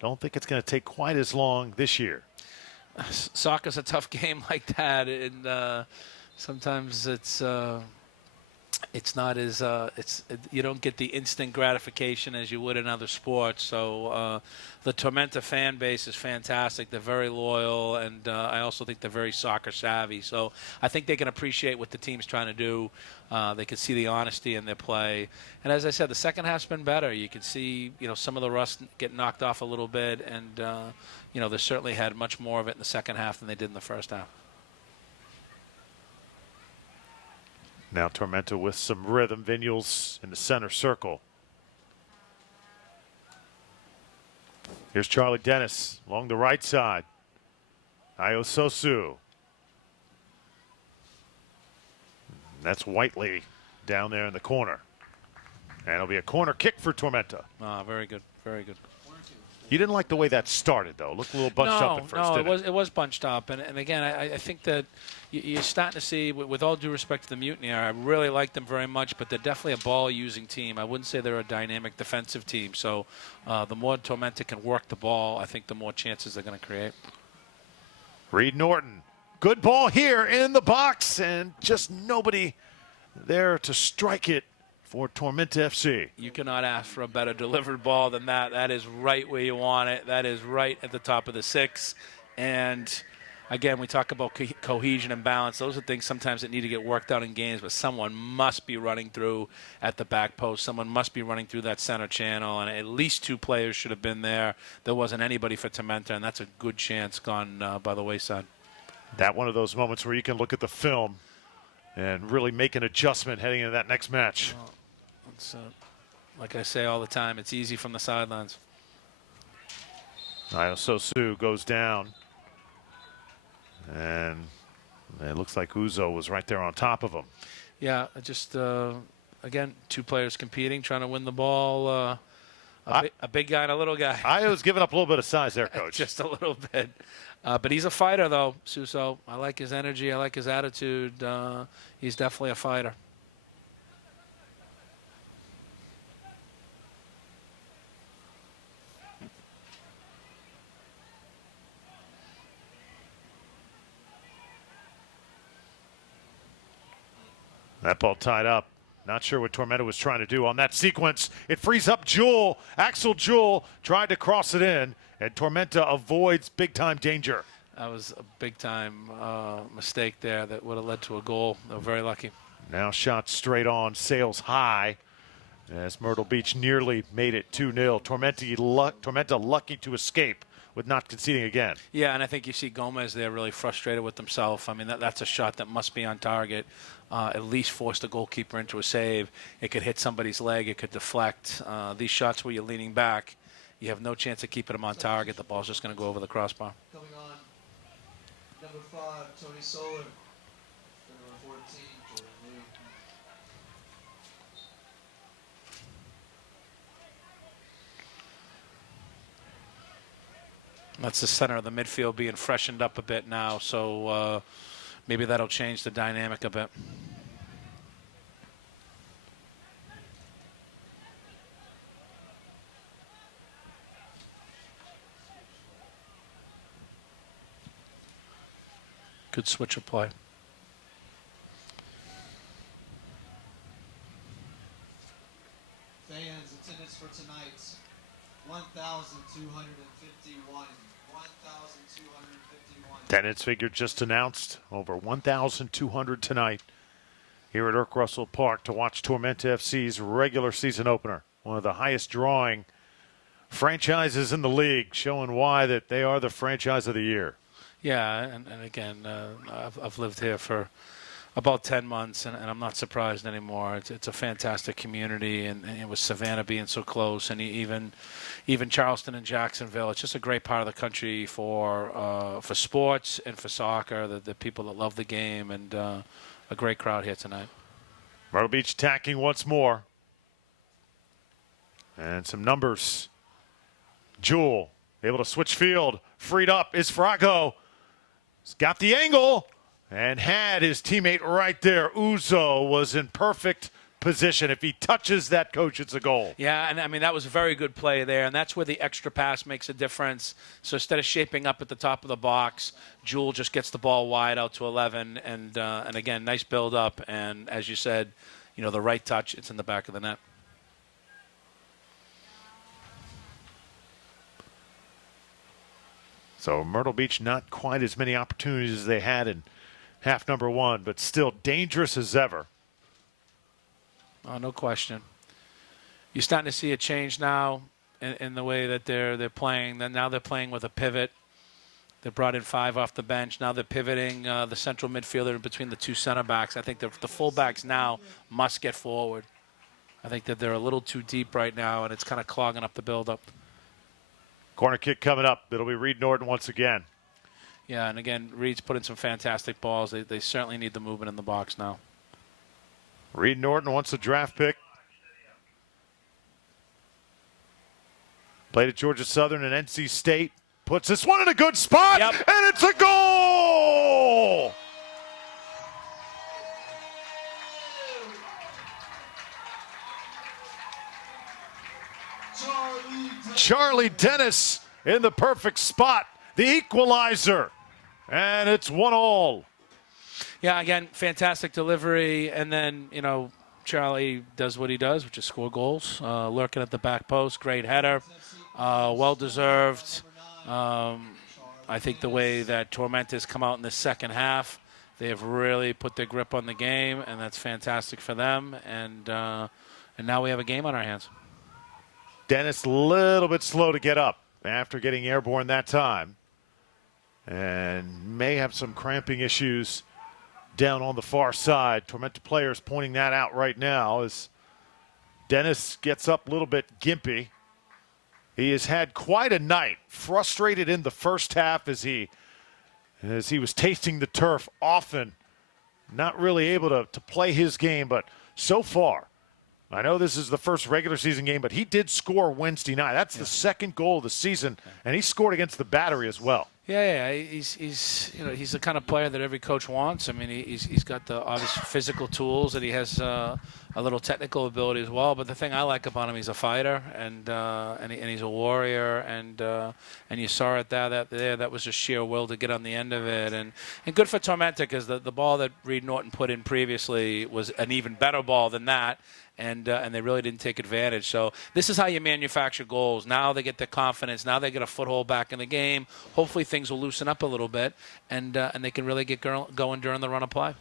Don't think it's going to take quite as long this year. Soccer's a tough game like that, and sometimes it's not as you don't get the instant gratification as you would in other sports. So the Tormenta fan base is fantastic. They're very loyal, and I also think they're very soccer savvy. So I think they can appreciate what the team's trying to do. They can see the honesty in their play. And as I said, the second half's been better. You can see, some of the rust get knocked off a little bit, and they certainly had much more of it in the second half than they did in the first half. Now Tormenta with some rhythm. Vigneault's in the center circle. Here's Charlie Dennis along the right side. Iososu. That's Whiteley down there in the corner. And it'll be a corner kick for Tormenta. Very good. Very good. You didn't like the way that started, though. Looked a little bunched up at first, didn't it was bunched up. And again, I think that you're starting to see, with all due respect to the Mutiny, I really like them very much, but they're definitely a ball-using team. I wouldn't say they're a dynamic defensive team. So the more Tormenta can work the ball, I think the more chances they're going to create. Reed Norton. Good ball here in the box, and just nobody there to strike it for Tormenta FC. You cannot ask for a better delivered ball than that. That is right where you want it. That is right at the top of the six. And, again, we talk about cohesion and balance. Those are things sometimes that need to get worked out in games, but someone must be running through at the back post. Someone must be running through that center channel, and at least two players should have been there. There wasn't anybody for Tormenta, and that's a good chance gone by the wayside. That one of those moments where you can look at the film and really make an adjustment heading into that next match. Well, it's, like I say all the time, it's easy from the sidelines. Iososu goes down. And it looks like Uzo was right there on top of him. Yeah, just, again, two players competing, trying to win the ball. A big guy and a little guy. Io's giving up a little bit of size there, Coach. Just a little bit. But he's a fighter, though, Suso. I like his energy. I like his attitude. He's definitely a fighter. That ball tied up. Not sure what Tormenta was trying to do on that sequence. It frees up Jewell. Axel Jewell tried to cross it in, and Tormenta avoids big-time danger. That was a big-time mistake there that would have led to a goal. They were very lucky. Now shot straight on, sails high, as Myrtle Beach nearly made it 2-0. Tormenta lucky to escape with not conceding again. Yeah, and I think you see Gomez there really frustrated with himself. I mean, that's a shot that must be on target. At least force the goalkeeper into a save. It could hit somebody's leg. It could deflect. These shots where you're leaning back, you have no chance of keeping them on target. The ball's just going to go over the crossbar. Coming on, number 5, Tony Soler. Number 14, Jordan Lee. That's the center of the midfield being freshened up a bit now, so maybe that'll change the dynamic a bit. Good switch of play. 1,251. 1,251. Attendance figure just announced. Over 1,200 tonight here at Irk Russell Park to watch Tormenta FC's regular season opener. One of the highest drawing franchises in the league, showing why that they are the franchise of the year. Yeah, and again, I've lived here for about 10 months, and I'm not surprised anymore. It's a fantastic community, and with Savannah being so close, and even Charleston and Jacksonville, it's just a great part of the country for sports and for soccer, the people that love the game, and a great crowd here tonight. Myrtle Beach attacking once more. And some numbers. Jewell able to switch field. Freed up is Frago. He's got the angle and had his teammate right there. Uzo was in perfect position. If he touches that coach, it's a goal. Yeah, and I mean, that was a very good play there, and that's where the extra pass makes a difference. So instead of shaping up at the top of the box, Jewell just gets the ball wide out to 11, and again, nice build up, and as you said, the right touch, it's in the back of the net. So Myrtle Beach, not quite as many opportunities as they had in half number one, but still dangerous as ever. Oh, no question. You're starting to see a change now in the way that they're playing. Now they're playing with a pivot. They brought in 5 off the bench. Now they're pivoting the central midfielder in between the 2 center backs. I think the fullbacks now must get forward. I think that they're a little too deep right now, and it's kind of clogging up the build-up. Corner kick coming up. It'll be Reed Norton once again. Yeah, and again, Reed's put in some fantastic balls. They certainly need the movement in the box now. Reed Norton wants a draft pick. Played at Georgia Southern and NC State. Puts this one in a good spot, Yep. and it's a goal! Charlie Dennis in the perfect spot. The equalizer. And it's 1-1. Yeah, again, fantastic delivery. And then, Charlie does what he does, which is score goals. Lurking at the back post. Great header. Well-deserved. I think the way that Tormenta's come out in the second half, they have really put their grip on the game, and that's fantastic for them. And now we have a game on our hands. Dennis a little bit slow to get up after getting airborne that time. And may have some cramping issues down on the far side. Tormenta players pointing that out right now as Dennis gets up a little bit gimpy. He has had quite a night. Frustrated in the first half as he was tasting the turf often. Not really able to play his game, but so far, I know this is the first regular season game, but he did score Wednesday night. That's the second goal of the season, and he scored against the Battery as well. Yeah, he's the kind of player that every coach wants. I mean, he's got the obvious physical tools, and he has a little technical ability as well. But the thing I like about him, he's a fighter, and he's a warrior, and you saw it that was just sheer will to get on the end of it, and good for Tormenta because the ball that Reed Norton put in previously was an even better ball than that. And they really didn't take advantage. So this is how you manufacture goals. Now they get their confidence. Now they get a foothold back in the game. Hopefully things will loosen up a little bit, and they can really get going during the run of play.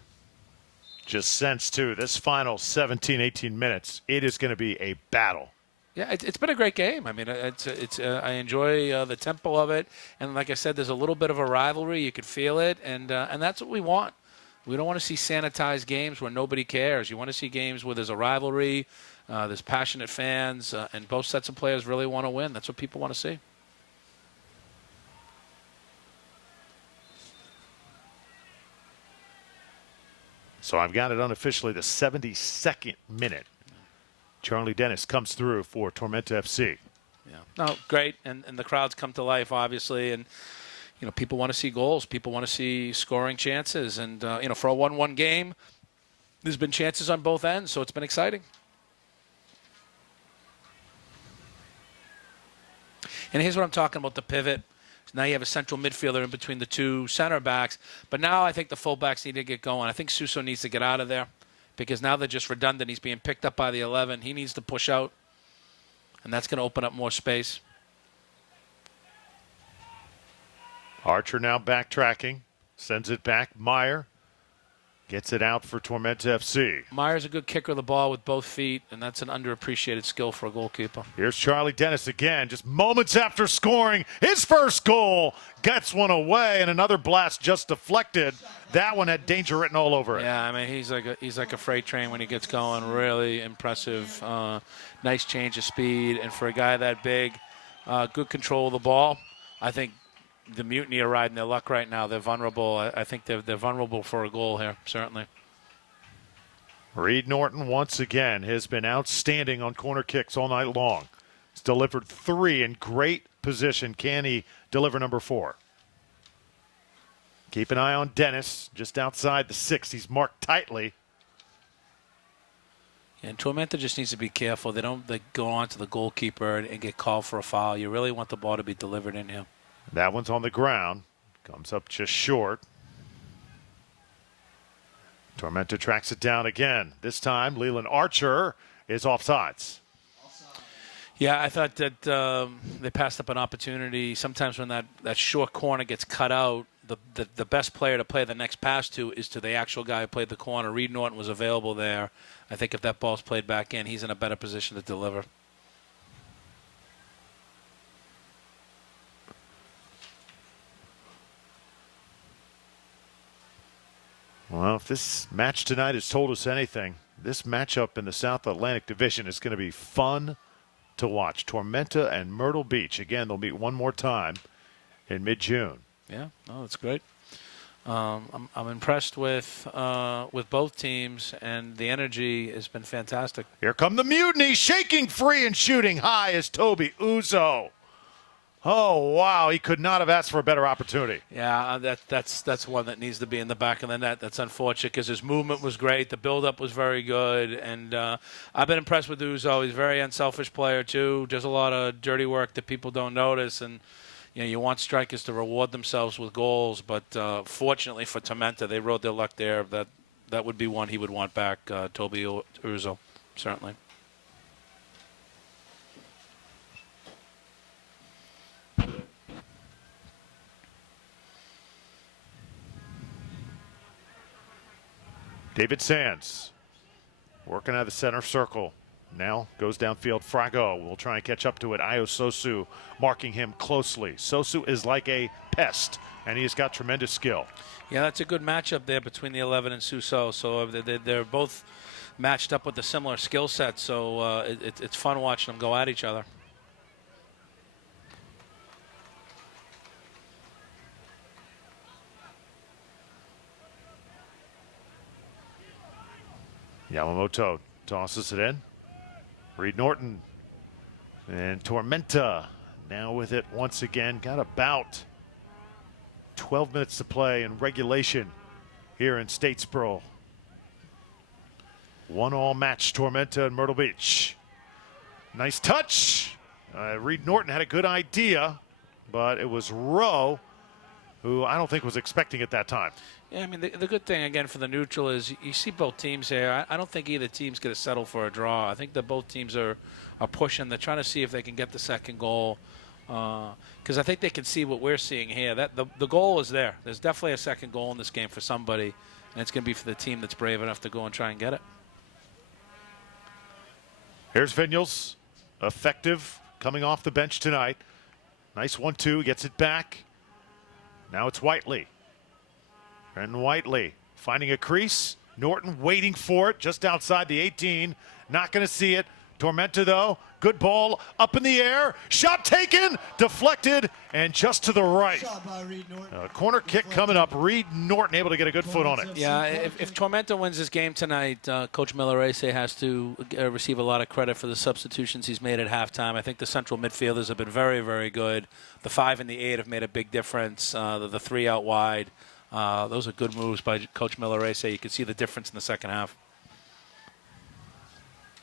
Just sense, too, this final 17, 18 minutes, it is going to be a battle. Yeah, it's been a great game. I mean, I enjoy the tempo of it. And like I said, there's a little bit of a rivalry. You could feel it, and that's what we want. We don't want to see sanitized games where nobody cares. You want to see games where there's a rivalry, there's passionate fans, and both sets of players really want to win. That's what people want to see. So I've got it unofficially the 72nd minute. Charlie Dennis comes through for Tormenta FC. Yeah, no, great, and the crowds come to life, obviously, and people want to see goals. People want to see scoring chances. And, for a 1-1 game, there's been chances on both ends, so it's been exciting. And here's what I'm talking about, the pivot. Now you have a central midfielder in between the 2 center backs. But now I think the fullbacks need to get going. I think Suso needs to get out of there because now they're just redundant. He's being picked up by the 11. He needs to push out, and that's going to open up more space. Archer now backtracking, sends it back. Meyer gets it out for Tormenta FC. Meyer's a good kicker of the ball with both feet, and that's an underappreciated skill for a goalkeeper. Here's Charlie Dennis again, just moments after scoring his first goal. Gets one away, and another blast just deflected. That one had danger written all over it. Yeah, I mean, he's like a freight train when he gets going. Really impressive. Nice change of speed. And for a guy that big, good control of the ball. I think the Mutiny are riding their luck right now. They're vulnerable. I think they're vulnerable for a goal here, certainly. Reed Norton, once again, has been outstanding on corner kicks all night long. He's delivered 3 in great position. Can he deliver number 4? Keep an eye on Dennis, just outside the 6. He's marked tightly. And Tormenta just needs to be careful. They go on to the goalkeeper and get called for a foul. You really want the ball to be delivered in here. That one's on the ground. Comes up just short. Tormenta tracks it down again. This time, Leland Archer is offsides. Yeah, I thought that they passed up an opportunity. Sometimes when that short corner gets cut out, the best player to play the next pass to is to the actual guy who played the corner. Reed Norton was available there. I think if that ball's played back in, he's in a better position to deliver. Well, if this match tonight has told us anything, this matchup in the South Atlantic Division is going to be fun to watch. Tormenta and Myrtle Beach. Again, they'll meet one more time in mid-June. Yeah, no, that's great. I'm impressed with both teams, and the energy has been fantastic. Here come the Mutiny, shaking free and shooting high is Toby Uzo. Oh, wow, he could not have asked for a better opportunity. Yeah, that's one that needs to be in the back of the net. That's unfortunate because his movement was great. The build-up was very good. And I've been impressed with Uzo. He's a very unselfish player, too. Does a lot of dirty work that people don't notice. And, you want strikers to reward themselves with goals. But fortunately for Tormenta, they rode their luck there. That would be one he would want back, Toby Uzo, certainly. David Sands working out of the center circle. Now goes downfield. Frago will try and catch up to it. Ayo Sosu marking him closely. Sosu is like a pest, and he has got tremendous skill. Yeah, that's a good matchup there between the 11 and Suso. So they're both matched up with a similar skill set. So it's fun watching them go at each other. Yamamoto tosses it in. Reed Norton and Tormenta now with it once again. Got about 12 minutes to play in regulation here in Statesboro. 1-1 match, Tormenta and Myrtle Beach. Nice touch. Reed Norton had a good idea, but it was Rowe who I don't think was expecting it that time. Yeah, I mean, the good thing, again, for the neutral is you see both teams here. I don't think either team's going to settle for a draw. I think that both teams are pushing. They're trying to see if they can get the second goal because I think they can see what we're seeing here. That the goal is there. There's definitely a second goal in this game for somebody, and it's going to be for the team that's brave enough to go and try and get it. Here's Vinyals, effective, coming off the bench tonight. Nice 1-2, gets it back. Now it's Whiteley. And Whiteley finding a crease. Norton waiting for it just outside the 18. Not going to see it. Tormenta, though, good ball up in the air. Shot taken, deflected, and just to the right. Corner kick coming up. Reed Norton able to get a good foot on it. Yeah, if Tormenta wins this game tonight, Coach Millerese has to receive a lot of credit for the substitutions he's made at halftime. I think the central midfielders have been very, very good. The 5 and the 8 have made a big difference. The 3 out wide. Those are good moves by Coach Millerese. You can see the difference in the second half.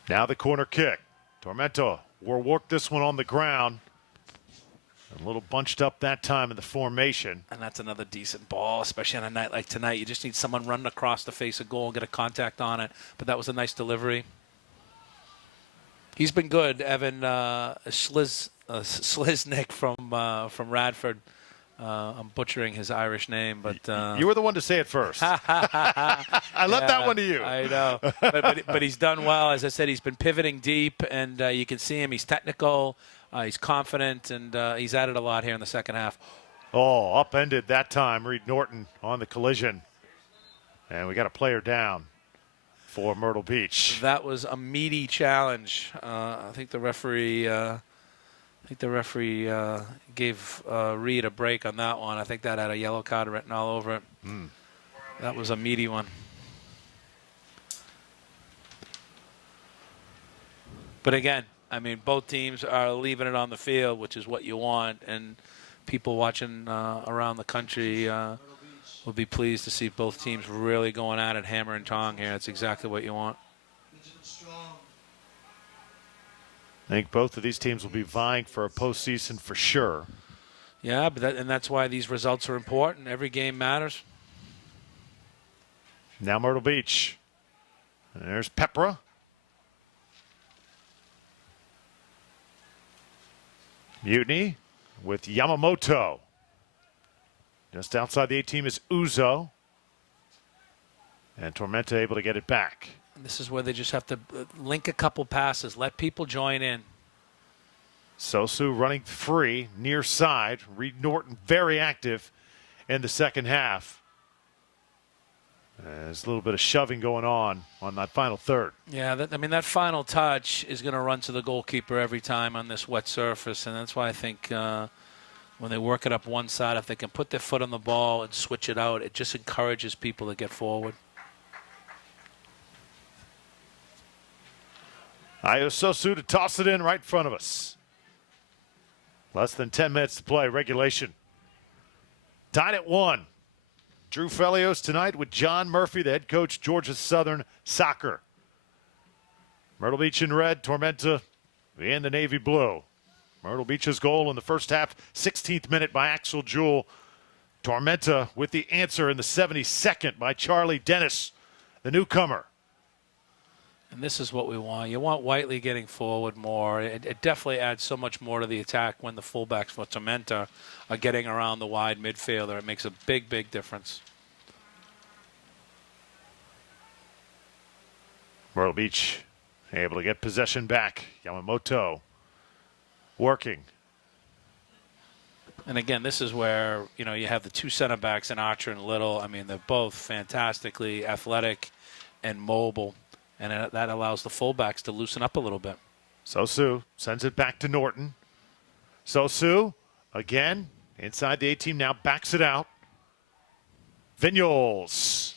Now the corner kick. Tormenta will work this one on the ground. A little bunched up that time in the formation. And that's another decent ball, especially on a night like tonight. You just need someone running across the face of goal and get a contact on it. But that was a nice delivery. He's been good, Evan Sliznick from Radford. I'm butchering his Irish name, but you were the one to say it first. I left that one to you. I know, but he's done well. As I said, he's been pivoting deep, and you can see him. He's technical, he's confident, and he's added a lot here in the second half. Oh, upended that time. Reed Norton on the collision. And we got a player down for Myrtle Beach. That was a meaty challenge. I think the referee gave Reed a break on that one. I think that had a yellow card written all over it. That was a meaty one. But again, I mean, both teams are leaving it on the field, which is what you want, and people watching around the country will be pleased to see both teams really going at it hammer and tong here. That's exactly what you want. I think both of these teams will be vying for a postseason for sure. Yeah, but that's why these results are important. Every game matters. Now Myrtle Beach. And there's Pepra. Mutiny with Yamamoto. Just outside the 8 team is Uzo. And Tormenta able to get it back. This is where they just have to link a couple passes, let people join in. Sosu running free, near side. Reed Norton very active in the second half. There's a little bit of shoving going on that final third. Yeah, that final touch is going to run to the goalkeeper every time on this wet surface, and that's why I think when they work it up one side, if they can put their foot on the ball and switch it out, it just encourages people to get forward. Ayo Sosu to toss it in right in front of us. Less than 10 minutes to play, regulation. Tied at 1. Drew Felios tonight with John Murphy, the head coach, Georgia Southern Soccer. Myrtle Beach in red, Tormenta in the navy blue. Myrtle Beach's goal in the first half, 16th minute by Axel Jewell. Tormenta with the answer in the 72nd by Charlie Dennis, the newcomer. And this is what we want. You want Whiteley getting forward more. It definitely adds so much more to the attack when the fullbacks for Tormenta are getting around the wide midfielder. It makes a big, big difference. Myrtle Beach able to get possession back. Yamamoto working. And again, this is where, you have the two center backs in Archer and Little. I mean, they're both fantastically athletic and mobile. And that allows the fullbacks to loosen up a little bit. Sosu sends it back to Norton. Sosu, again, inside the 8 team now, backs it out. Vignoles.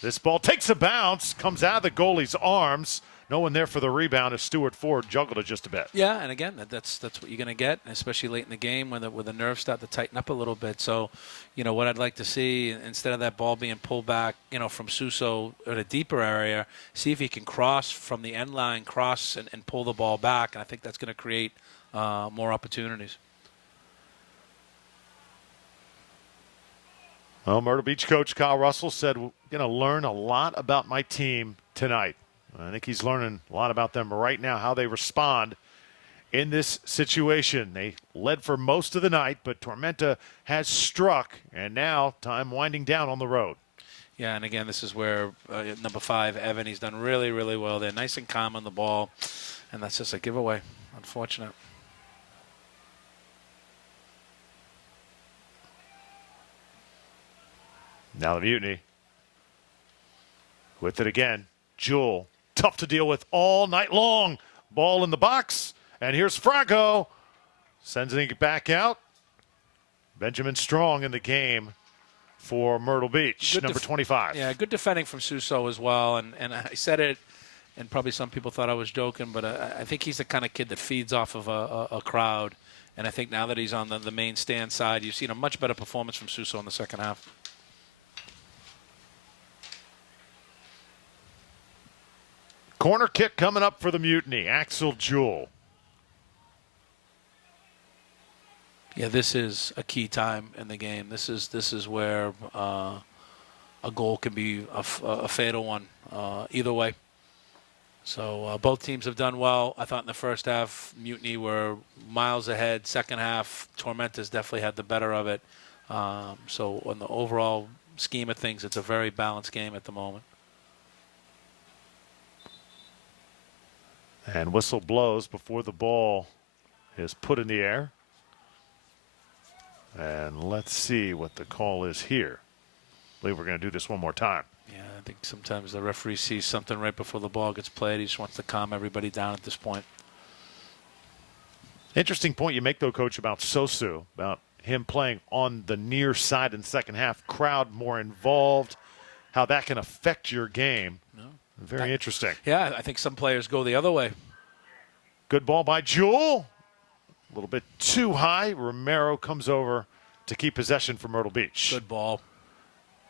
This ball takes a bounce, comes out of the goalie's arms. No one there for the rebound as Stuart Ford juggled it just a bit. Yeah, and again, that's what you're going to get, especially late in the game when the nerves start to tighten up a little bit. So, what I'd like to see, instead of that ball being pulled back, from Suso in a deeper area, see if he can cross from the end line, and pull the ball back. And I think that's going to create more opportunities. Well, Myrtle Beach coach Kyle Russell said, we're going to learn a lot about my team tonight. I think he's learning a lot about them right now, how they respond in this situation. They led for most of the night, but Tormenta has struck, and now time winding down on the road. Yeah, and again, this is where number 5, Evan, he's done really, really well. They're nice and calm on the ball, and that's just a giveaway. Unfortunate. Now the Mutiny with it again. Jewell, tough to deal with all night long. Ball in the box, and here's Frago. Sends it back out. Benjamin Strong in the game for Myrtle Beach, number 25. Yeah, good defending from Suso as well. And I said it, and probably some people thought I was joking, but I think he's the kind of kid that feeds off of a crowd. And I think now that he's on the main stand side, you've seen a much better performance from Suso in the second half. Corner kick coming up for the Mutiny. Axel Jewell. Yeah, this is a key time in the game. This is where a goal can be a fatal one either way. So both teams have done well. I thought in the first half, Mutiny were miles ahead. Second half, Tormenta's definitely had the better of it. So on the overall scheme of things, it's a very balanced game at the moment. And whistle blows before the ball is put in the air. And let's see what the call is here. I believe we're going to do this one more time. Yeah, I think sometimes the referee sees something right before the ball gets played. He just wants to calm everybody down at this point. Interesting point you make, though, Coach, about Sosu, about him playing on the near side in the second half. Crowd more involved, how that can affect your game. No. Very interesting. Yeah, I think some players go the other way. Good ball by Jewell. A little bit too high. Romero comes over to keep possession for Myrtle Beach. Good ball.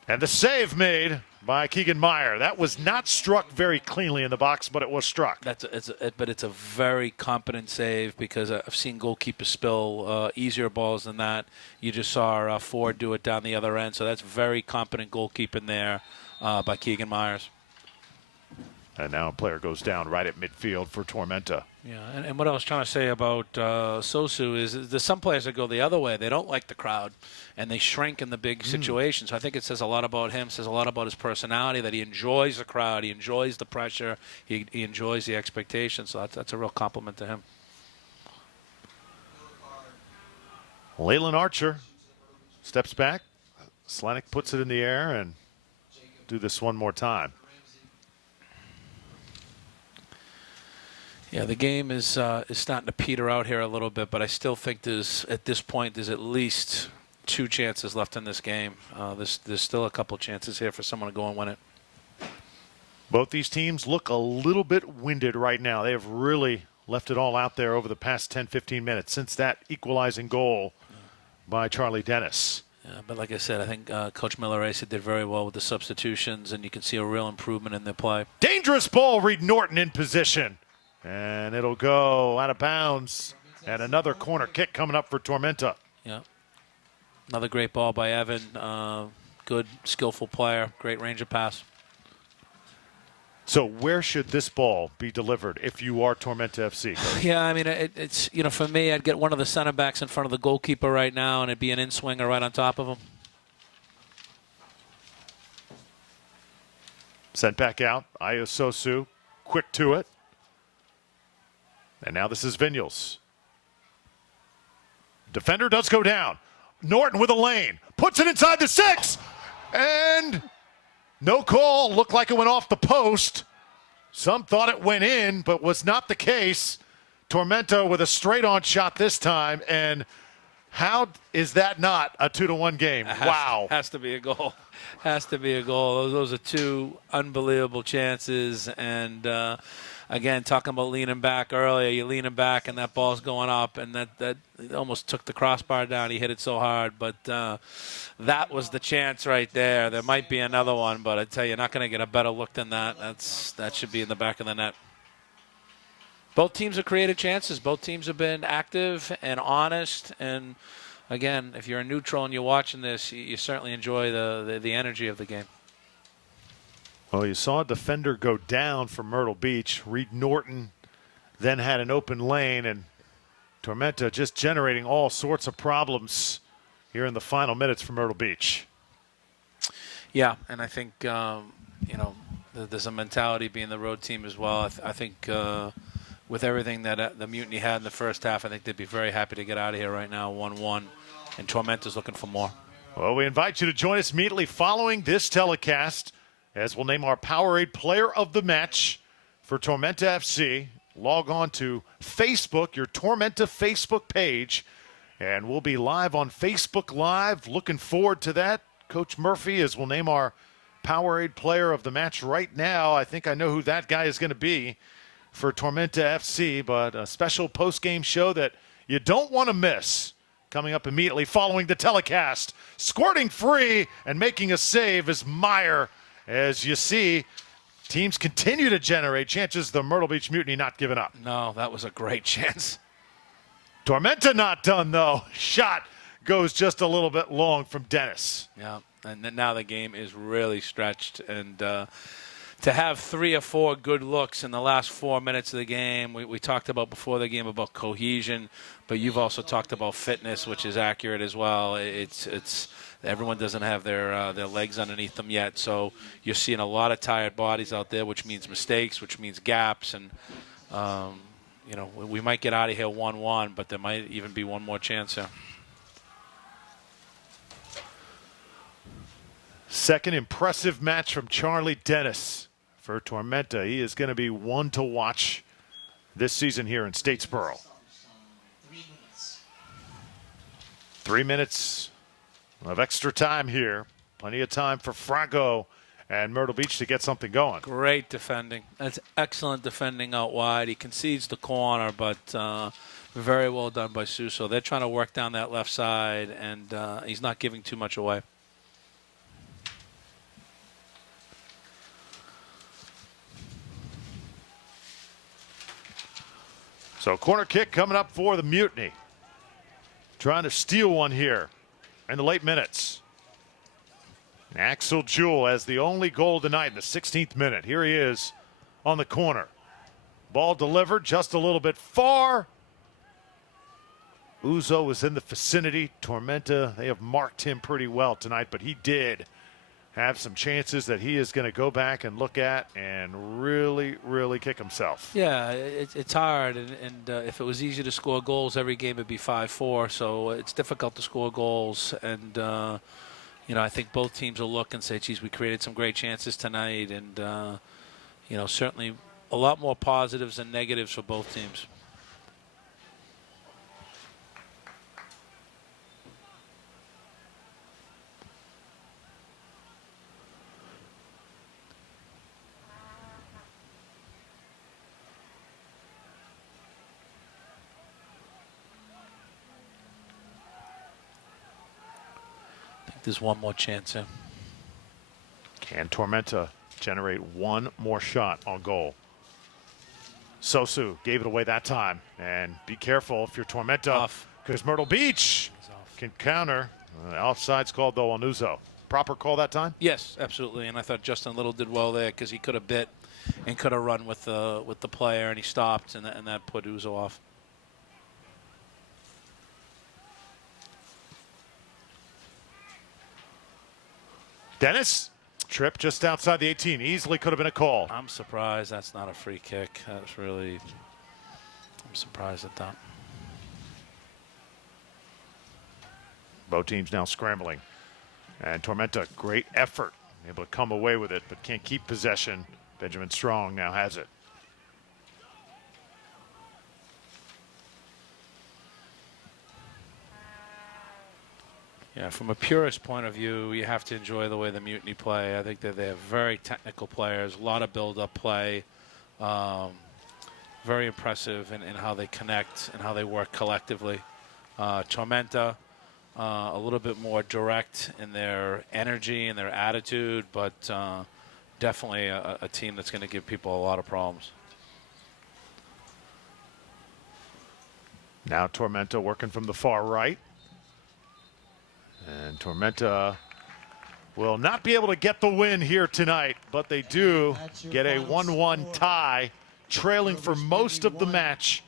And the save made by Keegan Meyer. That was not struck very cleanly in the box, but it was struck. But it's a very competent save because I've seen goalkeepers spill easier balls than that. You just saw Ford do it down the other end, so that's very competent goalkeeping there by Keegan Myers. And now a player goes down right at midfield for Tormenta. Yeah, and what I was trying to say about Sosu is there's some players that go the other way. They don't like the crowd, and they shrink in the big situations. So I think it says a lot about him, says a lot about his personality, that he enjoys the crowd, he enjoys the pressure, he enjoys the expectations. So that's a real compliment to him. Leyland Archer steps back. Slanik puts it in the air and do this one more time. Yeah, the game is starting to peter out here a little bit, but I still think at this point there's at least 2 chances left in this game. There's still a couple chances here for someone to go and win it. Both these teams look a little bit winded right now. They have really left it all out there over the past 10, 15 minutes since that equalizing goal by Charlie Dennis. Yeah, but like I said, I think Coach Milleresa did very well with the substitutions, and you can see a real improvement in their play. Dangerous ball, Reed Norton in position. And it'll go out of bounds. And another corner kick coming up for Tormenta. Yeah. Another great ball by Evan. Good, skillful player. Great range of pass. So where should this ball be delivered if you are Tormenta FC? Yeah, I mean, it's, for me, I'd get one of the center backs in front of the goalkeeper right now, and it'd be an in-swinger right on top of him. Sent back out. Iososu, quick to it. And now this is Vinyals. Defender does go down. Norton with a lane. Puts it inside the 6. And no call. Looked like it went off the post. Some thought it went in, but was not the case. Tormenta with a straight-on shot this time. And how is that not a 2-1 game? Wow. Has to be a goal. Has to be a goal. Those are 2 unbelievable chances. And, again, talking about leaning back earlier, you're leaning back and that ball's going up, and that almost took the crossbar down. He hit it so hard, but that was the chance right there. There might be another one, but I tell you, you're not going to get a better look than that. That should be in the back of the net. Both teams have created chances. Both teams have been active and honest. And again, if you're a neutral and you're watching this, you certainly enjoy the energy of the game. Well, you saw a defender go down for Myrtle Beach. Reed Norton then had an open lane, and Tormenta just generating all sorts of problems here in the final minutes for Myrtle Beach. Yeah, and I think, there's a mentality being the road team as well. I think with everything that the Mutiny had in the first half, I think they'd be very happy to get out of here right now, 1-1, and Tormenta's looking for more. Well, we invite you to join us immediately following this telecast, as we'll name our Powerade Player of the Match for Tormenta FC. Log on to Facebook, your Tormenta Facebook page, and we'll be live on Facebook Live. Looking forward to that. Coach Murphy, as we'll name our Powerade Player of the Match right now. I think I know who that guy is going to be for Tormenta FC, but a special post-game show that you don't want to miss coming up immediately following the telecast. Squirting free and making a save is Meyer. As you see, teams continue to generate chances. The Myrtle Beach Mutiny not giving up. No, that was a great chance. Tormenta not done, though. Shot goes just a little bit long from Dennis. Yeah, and then now the game is really stretched. And to have 3 or 4 good looks in the last 4 minutes of the game. We talked about before the game about cohesion, but you've also talked about fitness, which is accurate as well. It's everyone doesn't have their legs underneath them yet, so you're seeing a lot of tired bodies out there, which means mistakes, which means gaps, and we might get out of here 1-1, but there might even be one more chance here. Second impressive match from Charlie Dennis for Tormenta. He is going to be one to watch this season here in Statesboro. 3 minutes of extra time here. Plenty of time for Franco and Myrtle Beach to get something going. Great defending. That's excellent defending out wide. He concedes the corner, but very well done by Suso. They're trying to work down that left side, and he's not giving too much away. So corner kick coming up for the Mutiny. Trying to steal one here in the late minutes. Axel Jewell has the only goal tonight in the 16th minute. Here he is on the corner. Ball delivered just a little bit far. Uzo is in the vicinity. Tormenta, they have marked him pretty well tonight, but he did have some chances that he is going to go back and look at and really, really kick himself. Yeah, it's hard, and if it was easy to score goals, every game would be 5-4, so it's difficult to score goals, and I think both teams will look and say, geez, we created some great chances tonight, and certainly a lot more positives than negatives for both teams. There's one more chance here. Can Tormenta generate one more shot on goal? Sosu gave it away that time. And be careful if you're Tormenta, because Myrtle Beach can counter. Offside's called, though, on Uzo. Proper call that time? Yes, absolutely. And I thought Justin Little did well there because he could have bit and could have run with the player, and he stopped, and that put Uzo off. Dennis, trip just outside the 18. Easily could have been a call. I'm surprised that's not a free kick. That's really, I'm surprised at that. Both teams now scrambling. And Tormenta, great effort. Able to come away with it, but can't keep possession. Benjamin Strong now has it. Yeah, from a purist point of view, you have to enjoy the way the Mutiny play. I think that they have very technical players, a lot of build-up play, very impressive in how they connect and how they work collectively. Tormenta, a little bit more direct in their energy and their attitude, but definitely a team that's going to give people a lot of problems. Now Tormenta working from the far right. And Tormenta will not be able to get the win here tonight, but they do get a 1-1 tie, trailing for most of the match.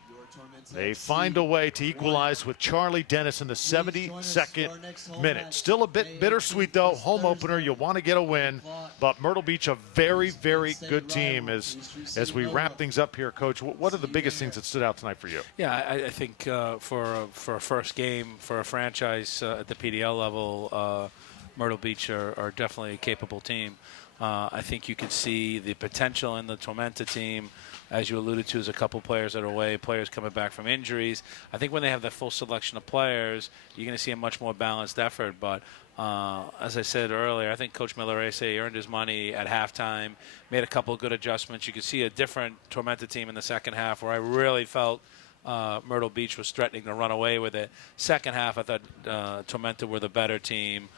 They find a way to equalize with Charlie Dennis in the 72nd minute. Still a bit bittersweet, though. Home opener, you want to get a win. But Myrtle Beach, a very, very good team. As we wrap things up here, Coach, what are the biggest things that stood out tonight for you? Yeah, I think for a first game, for a franchise at the PDL level, Myrtle Beach are definitely a capable team. I think you can see the potential in the Tormenta team. As you alluded to, there's a couple players that are away, players coming back from injuries. I think when they have the full selection of players, you're going to see a much more balanced effort. But as I said earlier, I think Coach Millerese earned his money at halftime, made a couple of good adjustments. You could see a different Tormenta team in the second half where I really felt Myrtle Beach was threatening to run away with it. Second half, I thought Tormenta were the better team.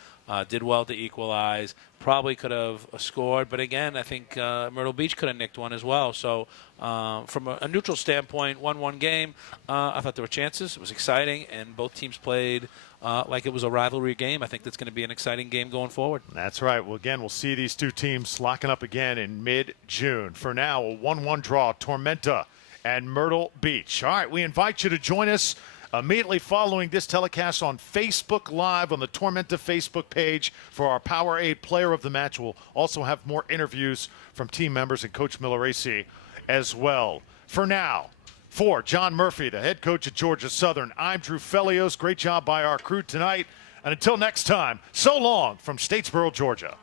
Did well to equalize. Probably could have scored, but again, I think Myrtle Beach could have nicked one as well. So from a neutral standpoint, 1-1 game, I thought there were chances. It was exciting, and both teams played like it was a rivalry game. I think that's going to be an exciting game going forward. That's right. Well, again, we'll see these two teams locking up again in mid-June. For now, a 1-1 draw, Tormenta and Myrtle Beach. All right, we invite you to join us immediately following this telecast on Facebook Live on the Tormenta Facebook page for our Powerade Player of the Match. We'll also have more interviews from team members and Coach Milleracey as well. For now, for John Murphy, the head coach at Georgia Southern, I'm Drew Felios. Great job by our crew tonight. And until next time, so long from Statesboro, Georgia.